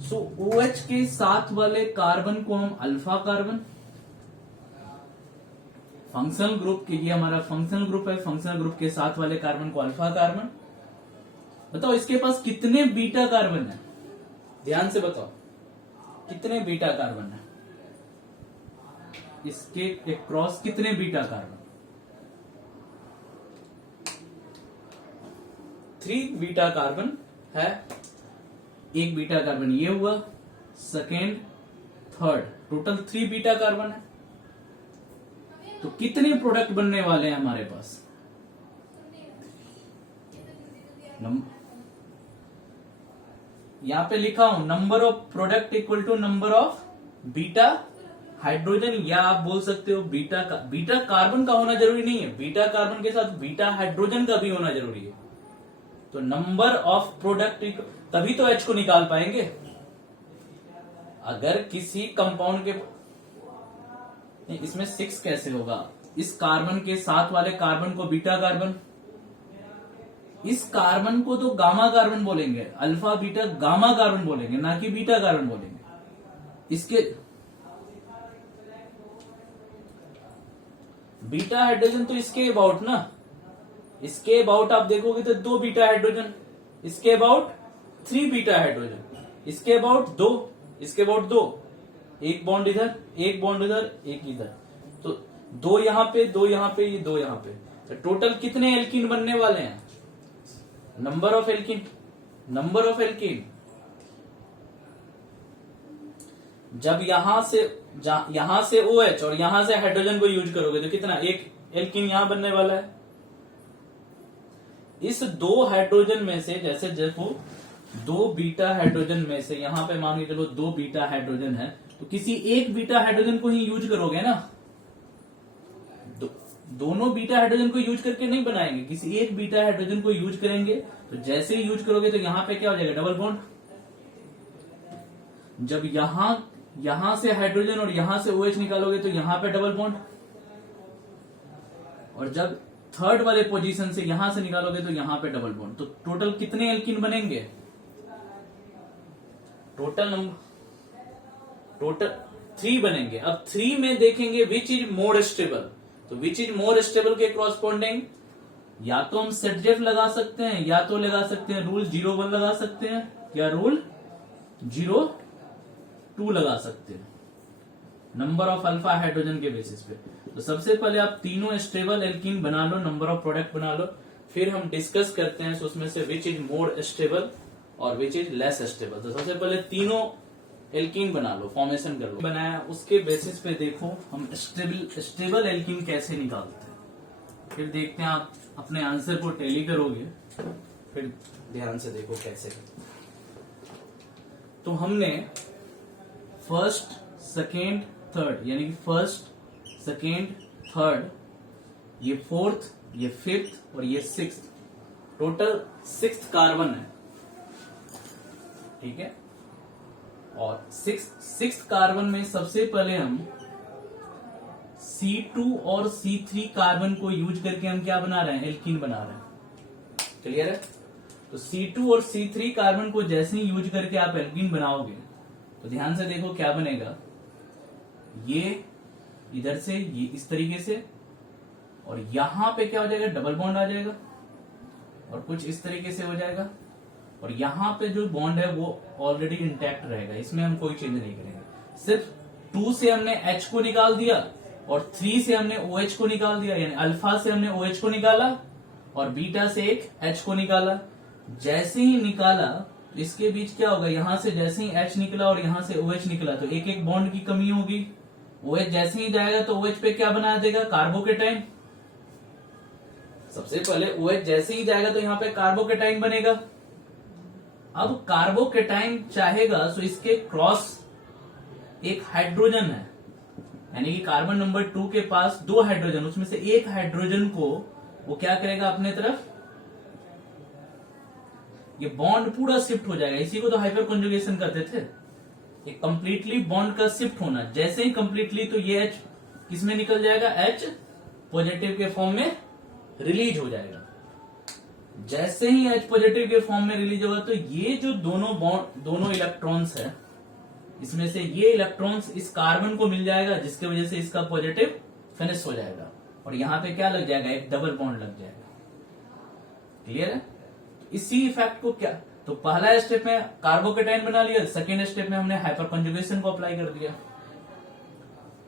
सो OH के साथ वाले कार्बन को हम अल्फा कार्बन, फंक्शनल ग्रुप के, ये हमारा फंक्शनल ग्रुप है, फंक्शनल ग्रुप के साथ वाले कार्बन को अल्फा कार्बन। बताओ इसके पास कितने बीटा कार्बन है, ध्यान से बताओ कितने बीटा कार्बन है, इसके क्रॉस कितने बीटा कार्बन, 3 बीटा कार्बन है, एक बीटा कार्बन ये हुआ, second, third, total 3 beta carbon है। तो कितने प्रोडक्ट बनने वाले हैं हमारे पास, यहां पे लिखा हूं number of product equal to number of beta hydrogen, या आप बोल सकते हो बीटा कार्बन का होना जरूरी नहीं है, बीटा कार्बन के साथ बीटा हाइड्रोजन का भी होना जरूरी है। तो नंबर ऑफ प्रोडक्ट, तभी तो H को निकाल पाएंगे। अगर किसी कंपाउंड के, इसमें 6 कैसे होगा, इस कार्बन के साथ वाले कार्बन को बीटा कार्बन, इस कार्बन को तो गामा कार्बन बोलेंगे, अल्फा बीटा गामा कार्बन बोलेंगे, ना कि बीटा कार्बन बोलेंगे। इसके बीटा हाइड्रोजन तो इसके अबाउट ना, इसके अबाउट आप देखोगे तो 2 बीटा हाइड्रोजन, इसके अबाउट 3 बीटा हाइड्रोजन, इसके अबाउट 2, इसके अबाउट 2, एक बॉन्ड इधर, एक बॉन्ड इधर, एक इधर, तो 2 यहां पे, 2 यहां पे, ये 2 यहां पे, तो टोटल कितने एल्कीन बनने वाले हैं, number of alkene, number of alkene. जब यहां से OH और यहां से हाइड्रोजन को यूज करोगे तो कितना, एक एल्कीन यहां बनने वाला है। इस 2 हाइड्रोजन में से, जैसे देखो 2 बीटा हाइड्रोजन में से यहां पे मान के चलो 2 बीटा हाइड्रोजन है, तो किसी एक बीटा हाइड्रोजन को ही यूज करोगे ना, दोनों बीटा हाइड्रोजन को यूज करके नहीं बनाएंगे, किसी एक बीटा हाइड्रोजन को यूज करेंगे। तो जैसे ही यूज करोगे तो यहां पे क्या हो जाएगा, डबल बॉन्ड। जब यहां से हाइड्रोजन और यहां से OH निकालोगे तो यहां पे डबल बॉन्ड, और जब थर्ड वाले पोजीशन से यहां से निकालोगे तो यहां पे डबल बॉन्ड। तो टोटल कितने एल्कीन बनेंगे, टोटल 3 बनेंगे। अब 3 में देखेंगे विच इज मोर स्टेबल। तो विच इज मोर स्टेबल के कॉरस्पॉन्डिंग या तो हम सेटजेफ लगा सकते हैं, या तो लगा सकते हैं रूल 0-1 लगा सकते हैं, या रूल 0-2 लगा सकते हैं, नंबर ऑफ अल्फा हाइड्रोजन के बेसिस पे। तो सबसे पहले आप तीनों स्टेबल एल्कीन बना लो, नंबर ऑफ प्रोडक्ट बना लो, फिर हम डिस्कस करते हैं उसमें से विच इज मोर स्टेबल और विच इज लेस स्टेबल। तो सबसे पहले तीनों एल्कीन बना लो, फॉर्मेशन कर लो। बनाया उसके बेसिस पे देखो हम स्टेबल एल्कीन कैसे निकालते हैं, फिर देखते हैं आप अपने आंसर को टैली करोगे, फिर ध्यान से देखो कैसे। तो हमने फर्स्ट सेकेंड थर्ड, यानी कि फर्स्ट सेकेंड थर्ड, ये फोर्थ, ये फिफ्थ और ये सिक्स्थ, टोटल 6 कार्बन है, ठीक है। और सिक्स कार्बन में सबसे पहले हम C2 और C3 कार्बन को यूज करके हम क्या बना रहे हैं, एल्कीन बना रहे हैं। क्लियर है। तो C2 और C3 कार्बन को जैसे ही यूज करके आप एल्कीन बनाओगे तो ध्यान से देखो क्या बनेगा, ये इधर से ये इस तरीके से, और यहां पे क्या हो जाएगा, डबल बॉन्ड आ जाएगा, और कुछ इस तरीके से हो जाएगा, और यहां पे जो बॉन्ड है वो ऑलरेडी इंटैक्ट रहेगा, इसमें हम कोई चेंज नहीं करेंगे। सिर्फ 2 से हमने H को निकाल दिया और 3 से हमने OH को निकाल दिया, यानी अल्फा से हमने OH को निकाला और बीटा से एक H को निकाला। जैसे ही निकाला इसके बीच क्या होगा, यहां से जैसे ही H निकला और यहां से OH निकला तो एक एक बॉन्ड की कमी होगी। OH जैसे ही जाएगा तो OH पे क्या बना देगा, कार्बोकेटाइन। सबसे पहले OH जैसे ही जाएगा तो यहाँ पे कार्बोकेटाइन बनेगा। अब कार्बोकेटाइन चाहेगा तो इसके क्रॉस एक हाइड्रोजन है, यानी कि कार्बन नंबर 2 के पास 2 हाइड्रोजन, उसमें से एक हाइड्रोजन को वो क्या करेगा अपने तरफ, ये बॉन्ड पूरा शिफ्ट हो जाएगा। इसी को तो हाइपर कॉन्जुगेशन कहते थे, ये कंप्लीटली बॉन्ड का शिफ्ट होना। जैसे ही कंप्लीटली तो ये H किसमें निकल जाएगा, H पॉजिटिव के फॉर्म में रिलीज हो जाएगा। जैसे ही H पॉजिटिव के फॉर्म में रिलीज होगा तो ये जो दोनों इलेक्ट्रॉन्स है, इसमें से ये इलेक्ट्रॉन्स इस कार्बन को मिल जाएगा, जिसके वजह से इसका पॉजिटिव फिनिश हो जाएगा, और यहां पे क्या लग जाएगा, एक डबल बॉन्ड लग जाएगा। क्लियर है। इसी इफेक्ट को क्या, तो पहला स्टेप में कार्बोकेटाइन बना लिया, सेकेंड स्टेप में हमने हाइपर कॉन्जुगेशन को अप्लाई कर दिया।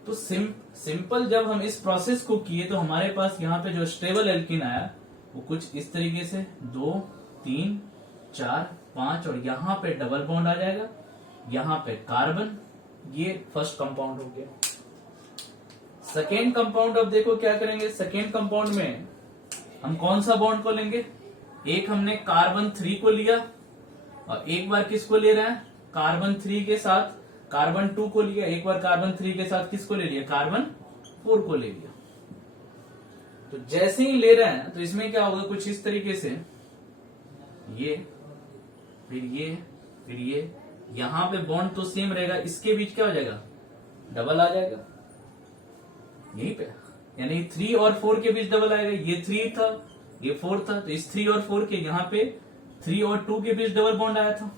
तो सिंपल जब हम इस प्रोसेस को किए तो हमारे पास यहाँ पे जो स्टेबल एल्कीन आया वो कुछ इस तरीके से 2 3 4 5, और यहां पे डबल बॉन्ड आ जाएगा, यहां पे कार्बन, ये फर्स्ट कंपाउंड हो गया। सेकेंड कंपाउंड अब देखो क्या करेंगे, सेकेंड कंपाउंड में हम कौन सा बॉन्ड को लेंगे, एक हमने कार्बन 3 को लिया और एक बार किसको ले रहे हैं, कार्बन 3 के साथ कार्बन 2 को लिया, एक बार कार्बन 3 के साथ किसको ले लिया, कार्बन 4 को ले लिया। तो जैसे ही ले रहे हैं तो इसमें क्या होगा, कुछ इस तरीके से, ये फिर ये फिर ये, यहां पे बॉन्ड तो सेम रहेगा, इसके बीच क्या हो जाएगा, डबल आ जाएगा यहीं पे, यानी 3 और 4 के बीच डबल आएगा। ये 3 था, ये 4 था, तो इस 3 और 4 के यहाँ पे 3 और 2 के बीच डबल बॉन्ड आया था।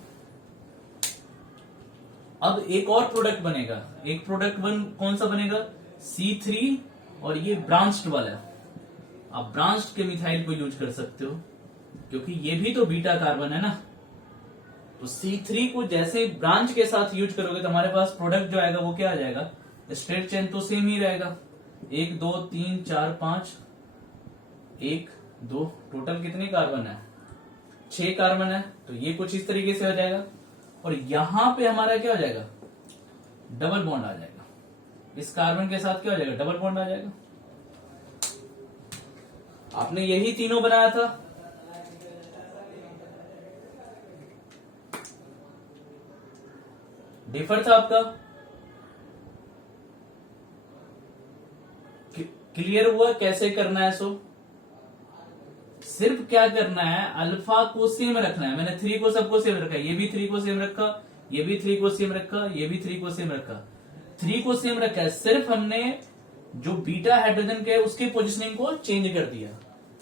अब एक और प्रोडक्ट बनेगा, एक प्रोडक्ट कौन सा बनेगा, C3, और ये ब्रांच्ड वाला। आप ब्रांच्ड के मिथाइल को यूज कर सकते हो क्योंकि ये भी तो बीटा कार्बन है ना। तो C3 को जैसे ब्रांच के साथ यूज करोगे तो हमारे पास प्रोडक्ट जो आएगा वो क्या आ जाएगा, स्ट्रेट चेन तो सेम ही रहेगा, 1 2 3 4 5, 1 2, टोटल कितने कार्बन है, 6 कार्बन है। तो ये कुछ इस तरीके से हो जाएगा, और यहां पे हमारा क्या हो जाएगा, डबल बॉन्ड आ जाएगा, इस कार्बन के साथ क्या हो जाएगा, डबल बॉन्ड आ जाएगा। आपने यही तीनों बनाया था, डिफर था आपका क्लियर हुआ कैसे करना है? सो सिर्फ क्या करना है, अल्फा को सेम रखना है। मैंने 3 को सबको सेम रखा, ये भी 3 को सेम रखा, ये भी 3 को सेम रखा, ये भी 3 को सेम रखा, 3 को सेम रखा है। सिर्फ हमने जो बीटा हाइड्रोजन के उसके पोजिशनिंग को चेंज कर दिया।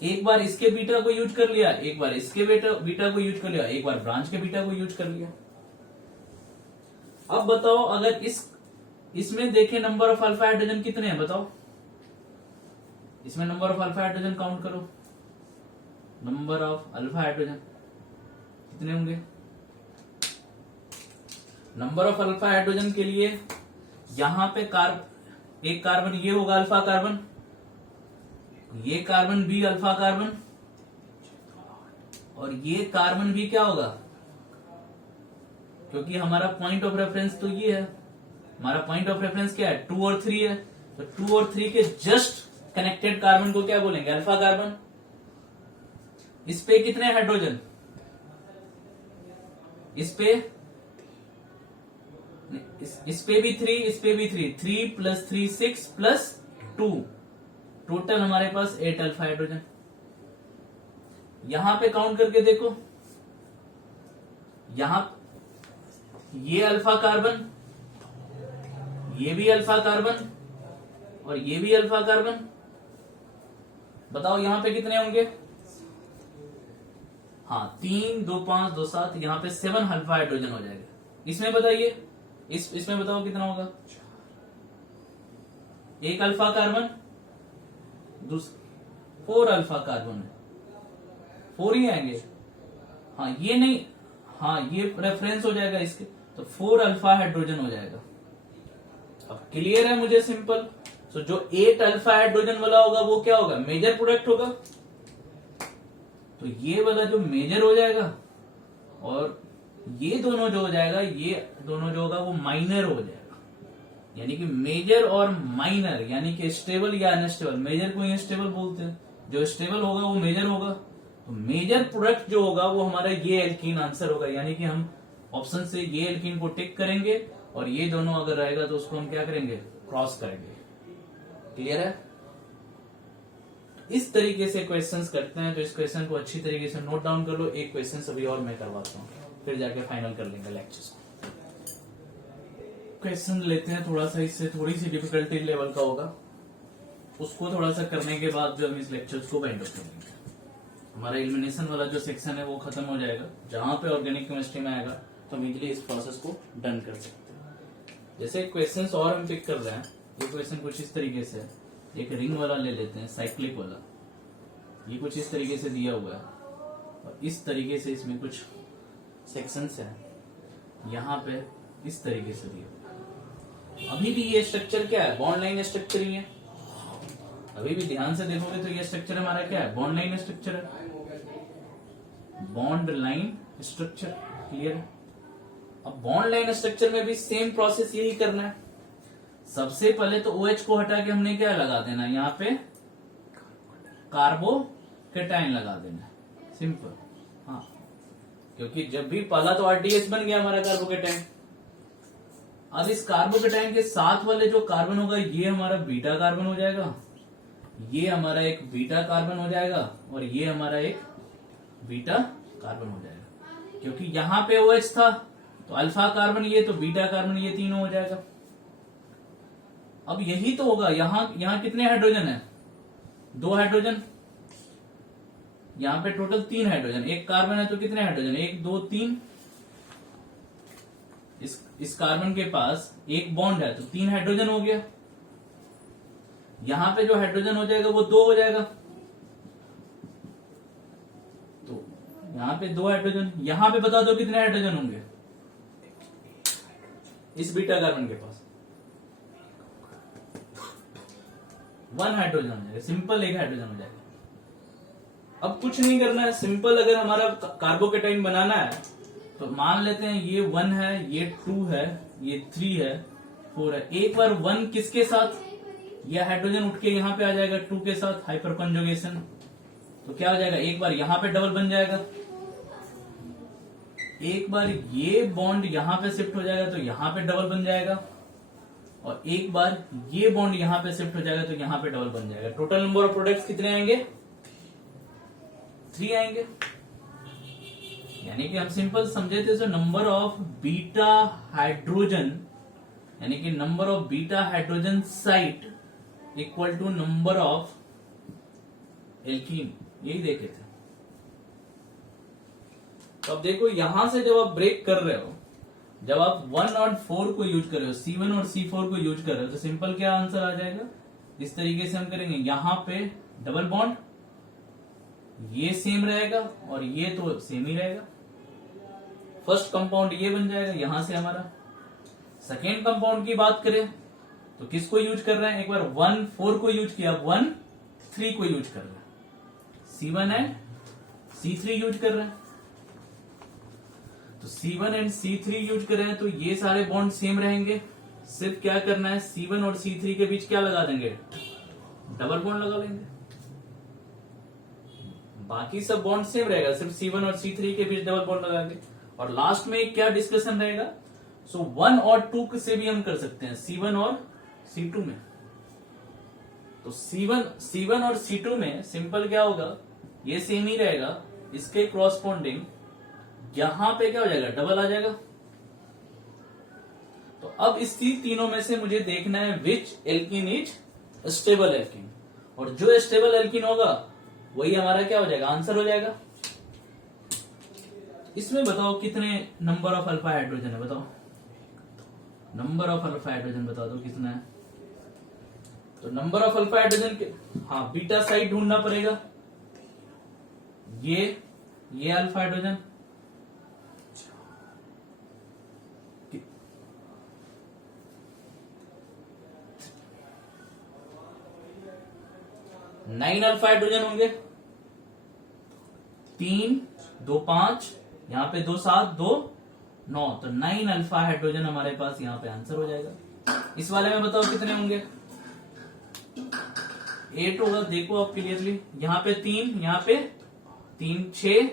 एक बार इसके बीटा को यूज कर लिया, एक बार इसके बीटा को यूज कर लिया, एक बार ब्रांच के बीटा को यूज कर लिया। अब बताओ अगर इसमें देखें नंबर ऑफ अल्फा हाइड्रोजन कितने हैं बताओ। इसमें number of alpha hydrogen count करो, नंबर ऑफ अल्फा हाइड्रोजन कितने होंगे? नंबर ऑफ अल्फा हाइड्रोजन के लिए यहां पे एक कार्बन ये होगा अल्फा कार्बन, ये कार्बन भी अल्फा कार्बन, और ये कार्बन भी क्या होगा, क्योंकि हमारा पॉइंट ऑफ रेफरेंस तो ये है, हमारा पॉइंट ऑफ रेफरेंस क्या है 2 और 3 है, तो 2 और 3 के जस्ट कनेक्टेड कार्बन को क्या बोलेंगे? Alpha carbon. इस पे कितने हाइड्रोजन? इस पे भी 3, इस पे भी 3, 3 + 3 6 + 2, टोटल हमारे पास 8 अल्फा हाइड्रोजन। यहां पे काउंट करके देखो, यहां ये अल्फा कार्बन, ये भी अल्फा कार्बन, और ये भी अल्फा कार्बन। बताओ यहां पे कितने होंगे? हाँ 3 2 5 2 7, यहां पे 7 अल्फा हाइड्रोजन हो जाएगा। इसमें बताइए, इसमें बताओ कितना होगा? एक अल्फा कार्बन, 4 अल्फा कार्बन है, 4 ही आएंगे। हाँ ये नहीं, हाँ ये रेफरेंस हो जाएगा इसके, तो 4 अल्फा हाइड्रोजन हो जाएगा। अब क्लियर है मुझे? सिंपल। तो जो 8 अल्फा हाइड्रोजन वाला होगा वो क्या होगा? मेजर प्रोडक्ट होगा। तो ये वाला जो मेजर हो जाएगा, और ये दोनों जो हो जाएगा, ये दोनों जो होगा वो माइनर हो जाएगा। यानी कि मेजर और माइनर, यानी कि स्टेबल या अनस्टेबल। मेजर को ही स्टेबल बोलते हैं, जो स्टेबल होगा वो मेजर होगा। तो मेजर प्रोडक्ट जो होगा वो हमारा ये एल्कीन आंसर होगा। यानी कि हम ऑप्शन से ये एल्कीन को टिक करेंगे, और ये दोनों अगर रहेगा तो उसको हम क्या करेंगे? क्रॉस करेंगे। क्लियर है? इस तरीके से क्वेश्चंस करते हैं। तो इस क्वेश्चन को अच्छी तरीके से नोट डाउन कर लो। एक क्वेश्चन अभी और मैं करवाता हूँ, फिर जाके फाइनल कर लेंगे लेक्चर। क्वेश्चन लेते हैं थोड़ा सा, इससे थोड़ी सी डिफिकल्टी लेवल का होगा, उसको थोड़ा सा करने के बाद जो हम इस लेक्चर को बाइंड अप करेंगे। हमारा एलिमिनेशन वाला जो सेक्शन है वो खत्म हो जाएगा। जहां पे ऑर्गेनिक केमिस्ट्री में आएगा तो हम इजीली इस प्रोसेस को डन कर सकते हैं। जैसे क्वेश्चन और हम पिक कर रहे हैं, ये क्वेश्चन कुछ इस तरीके से है। एक रिंग वाला ले लेते हैं, साइक्लिक वाला। ये कुछ इस तरीके से दिया हुआ है, और इस तरीके से इसमें कुछ सेक्शंस है, यहाँ पे इस तरीके से दिया हुआ है। अभी भी ये स्ट्रक्चर क्या है? बॉन्ड लाइन स्ट्रक्चर ही है। अभी भी ध्यान से देखोगे तो ये स्ट्रक्चर हमारा क्या है? बॉन्ड लाइन स्ट्रक्चर है, बॉन्ड लाइन स्ट्रक्चर। क्लियर है? अब बॉन्ड लाइन स्ट्रक्चर में भी सेम प्रोसेस यही करना है। सबसे पहले तो OH को हटा के हमने क्या लगा देना? यहाँ पे कार्बोकेटाइन लगा देना, सिंपल। हाँ, क्योंकि जब भी पहला तो RDS बन गया हमारा कार्बोकेटाइन। अब इस कार्बोकेटाइन के साथ वाले जो कार्बन होगा ये हमारा बीटा कार्बन हो जाएगा, ये हमारा एक बीटा कार्बन हो जाएगा, और ये हमारा एक बीटा कार्बन हो जाएगा। क्योंकि यहाँ पे OH था तो अल्फा कार्बन ये, तो बीटा कार्बन ये, तीनों हो जाएगा। अब यही तो होगा। यहाँ कितने हाइड्रोजन है? 2 हाइड्रोजन। यहाँ पे टोटल 3 हाइड्रोजन। एक कार्बन है तो कितने हाइड्रोजन? 1 2 3। इस कार्बन के पास एक बॉन्ड है तो 3 हाइड्रोजन हो गया। यहां पे जो हाइड्रोजन हो जाएगा वो 2 हो जाएगा, तो यहां पे 2 हाइड्रोजन। यहां पे बता दो कितने हाइड्रोजन होंगे इस बीटा कार्बन के पास? 1 हाइड्रोजन हो जाएगा, सिंपल। 1 हाइड्रोजन हो जाएगा। अब कुछ नहीं करना है, सिंपल। अगर हमारा कार्बोकेटाइन बनाना है तो मान लेते हैं ये 1 है, ये 2 है, ये 3 है, 4 है। एक बार 1 किसके साथ? ये हाइड्रोजन उठ के यहाँ पे आ जाएगा 2 के साथ, हाइपर कंजुगेशन। तो क्या हो जाएगा? एक बार यहाँ पे डबल बन जाएगा, एक बार ये बॉन्ड यहाँ पे शिफ्ट हो जाएगा तो यहाँ पे डबल बन जाएगा, और एक बार ये बॉन्ड यहां पे शिफ्ट हो जाएगा तो यहां पे डबल बन जाएगा। टोटल नंबर ऑफ प्रोडक्ट्स कितने आएंगे? 3 आएंगे। यानी कि हम सिंपल समझे थे, नंबर ऑफ बीटा हाइड्रोजन, यानी कि number of beta hydrogen site equal to number of alkene, यही देखे थे। तो अब देखो यहां से जब आप ब्रेक कर रहे हो, जब आप 1 और 4 को यूज कर रहे हो, C1 और C4 को यूज कर रहे हो, तो सिंपल क्या आंसर आ जाएगा? इस तरीके से हम करेंगे, यहां पे डबल बॉन्ड, ये सेम रहेगा और ये तो सेम ही रहेगा। फर्स्ट कंपाउंड ये बन जाएगा यहां से हमारा। सेकेंड कंपाउंड की बात करें तो किसको यूज कर रहे हैं? एक बार 1 4 को यूज किया, 1 3 को यूज कर रहे हैं, C1 एंड C3 यूज कर रहे हैं। तो C1 एंड C3 यूज कर रहे हैं तो ये सारे बॉन्ड सेम रहेंगे। सिर्फ क्या करना है, C1 और C3 के बीच क्या लगा देंगे? डबल बॉन्ड लगा लेंगे। बाकी सब बॉन्ड सेम रहेगा, सिर्फ C1 और C3 के बीच डबल बॉन्ड लगा के। और लास्ट में क्या डिस्कशन रहेगा? 1 और 2 से भी हम कर सकते हैं, C1 और C2 में। तो C1 और C2 में सिंपल क्या होगा, ये सेम ही रहेगा, इसके क्रॉसपोंडिंग यहां पे क्या हो जाएगा? डबल आ जाएगा। तो अब इस तीनों में से मुझे देखना है विच एल्कीन इज स्टेबल एल्कीन, और जो स्टेबल एल्कीन होगा वही हमारा क्या हो जाएगा? आंसर हो जाएगा। इसमें बताओ कितने नंबर ऑफ अल्फा हाइड्रोजन है? बताओ नंबर ऑफ अल्फा हाइड्रोजन बता दो कितना है। तो नंबर ऑफ अल्फा हाइड्रोजन के, हाँ, बीटा साइड ढूंढना पड़ेगा। ये alpha hydrogen, nine alpha hydrogen होंगे, 3 2 5, यहां पे 2 7 2 9, तो 9 अल्फा हाइड्रोजन हमारे पास यहां पे आंसर हो जाएगा। इस वाले में बताओ कितने होंगे? 8 होगा। देखो आप क्लियरली, यहां पे 3, यहां पे 3 6,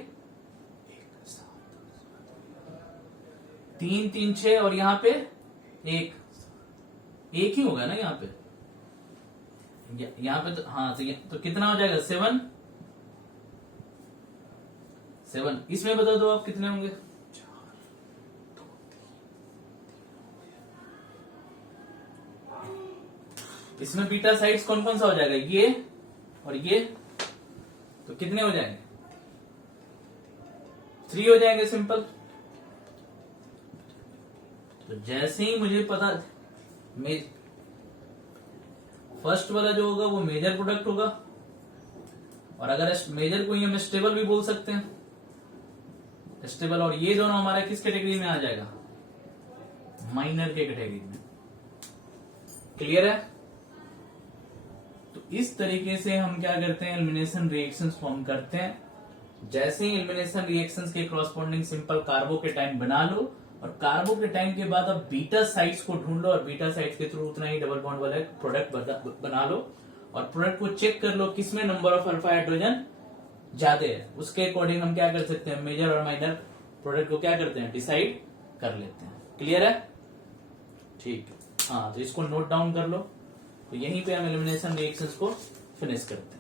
3 3 6, और यहां पे एक ही होगा ना यहां पे। यहां पे तो हाँ, तो कितना हो जाएगा? 7। इसमें बता दो आप कितने होंगे? इसमें बीटा साइड्स कौन कौन सा हो जाएगा? ये और ये, तो कितने हो जाएंगे? 3 हो जाएंगे सिंपल। तो जैसे ही मुझे पता, फर्स्ट वाला जो होगा वो मेजर प्रोडक्ट होगा, और अगर मेजर को ही हम स्टेबल भी बोल सकते हैं, स्टेबल, और ये दोनों हमारे किस कैटेगरी में आ जाएगा? माइनर के कैटेगरी में। क्लियर है? तो इस तरीके से हम क्या करते हैं? एलिमिनेशन रिएक्शंस फॉर्म करते हैं। जैसे ही एलिमिनेशन रिएक्शंस के क्रॉसपोंडिंग सिंपल कार्बोकेटाइन बना लो, और कार्बोकेटाइन के बाद अब बीटा साइट्स को ढूंढ लो, और बीटा साइट्स के थ्रू उतना ही डबल बॉन्ड वाला प्रोडक्ट बना लो, और प्रोडक्ट को चेक कर लो किसमें नंबर ऑफ अल्फा हाइड्रोजन ज्यादा है। उसके अकॉर्डिंग हम क्या कर सकते हैं? मेजर और माइनर प्रोडक्ट को क्या करते हैं? डिसाइड कर लेते हैं। क्लियर है? ठीक है, हाँ, तो इसको नोट डाउन कर लो। तो यहीं पे हम एलिमिनेशन रिएक्शंस को फिनिश करते हैं।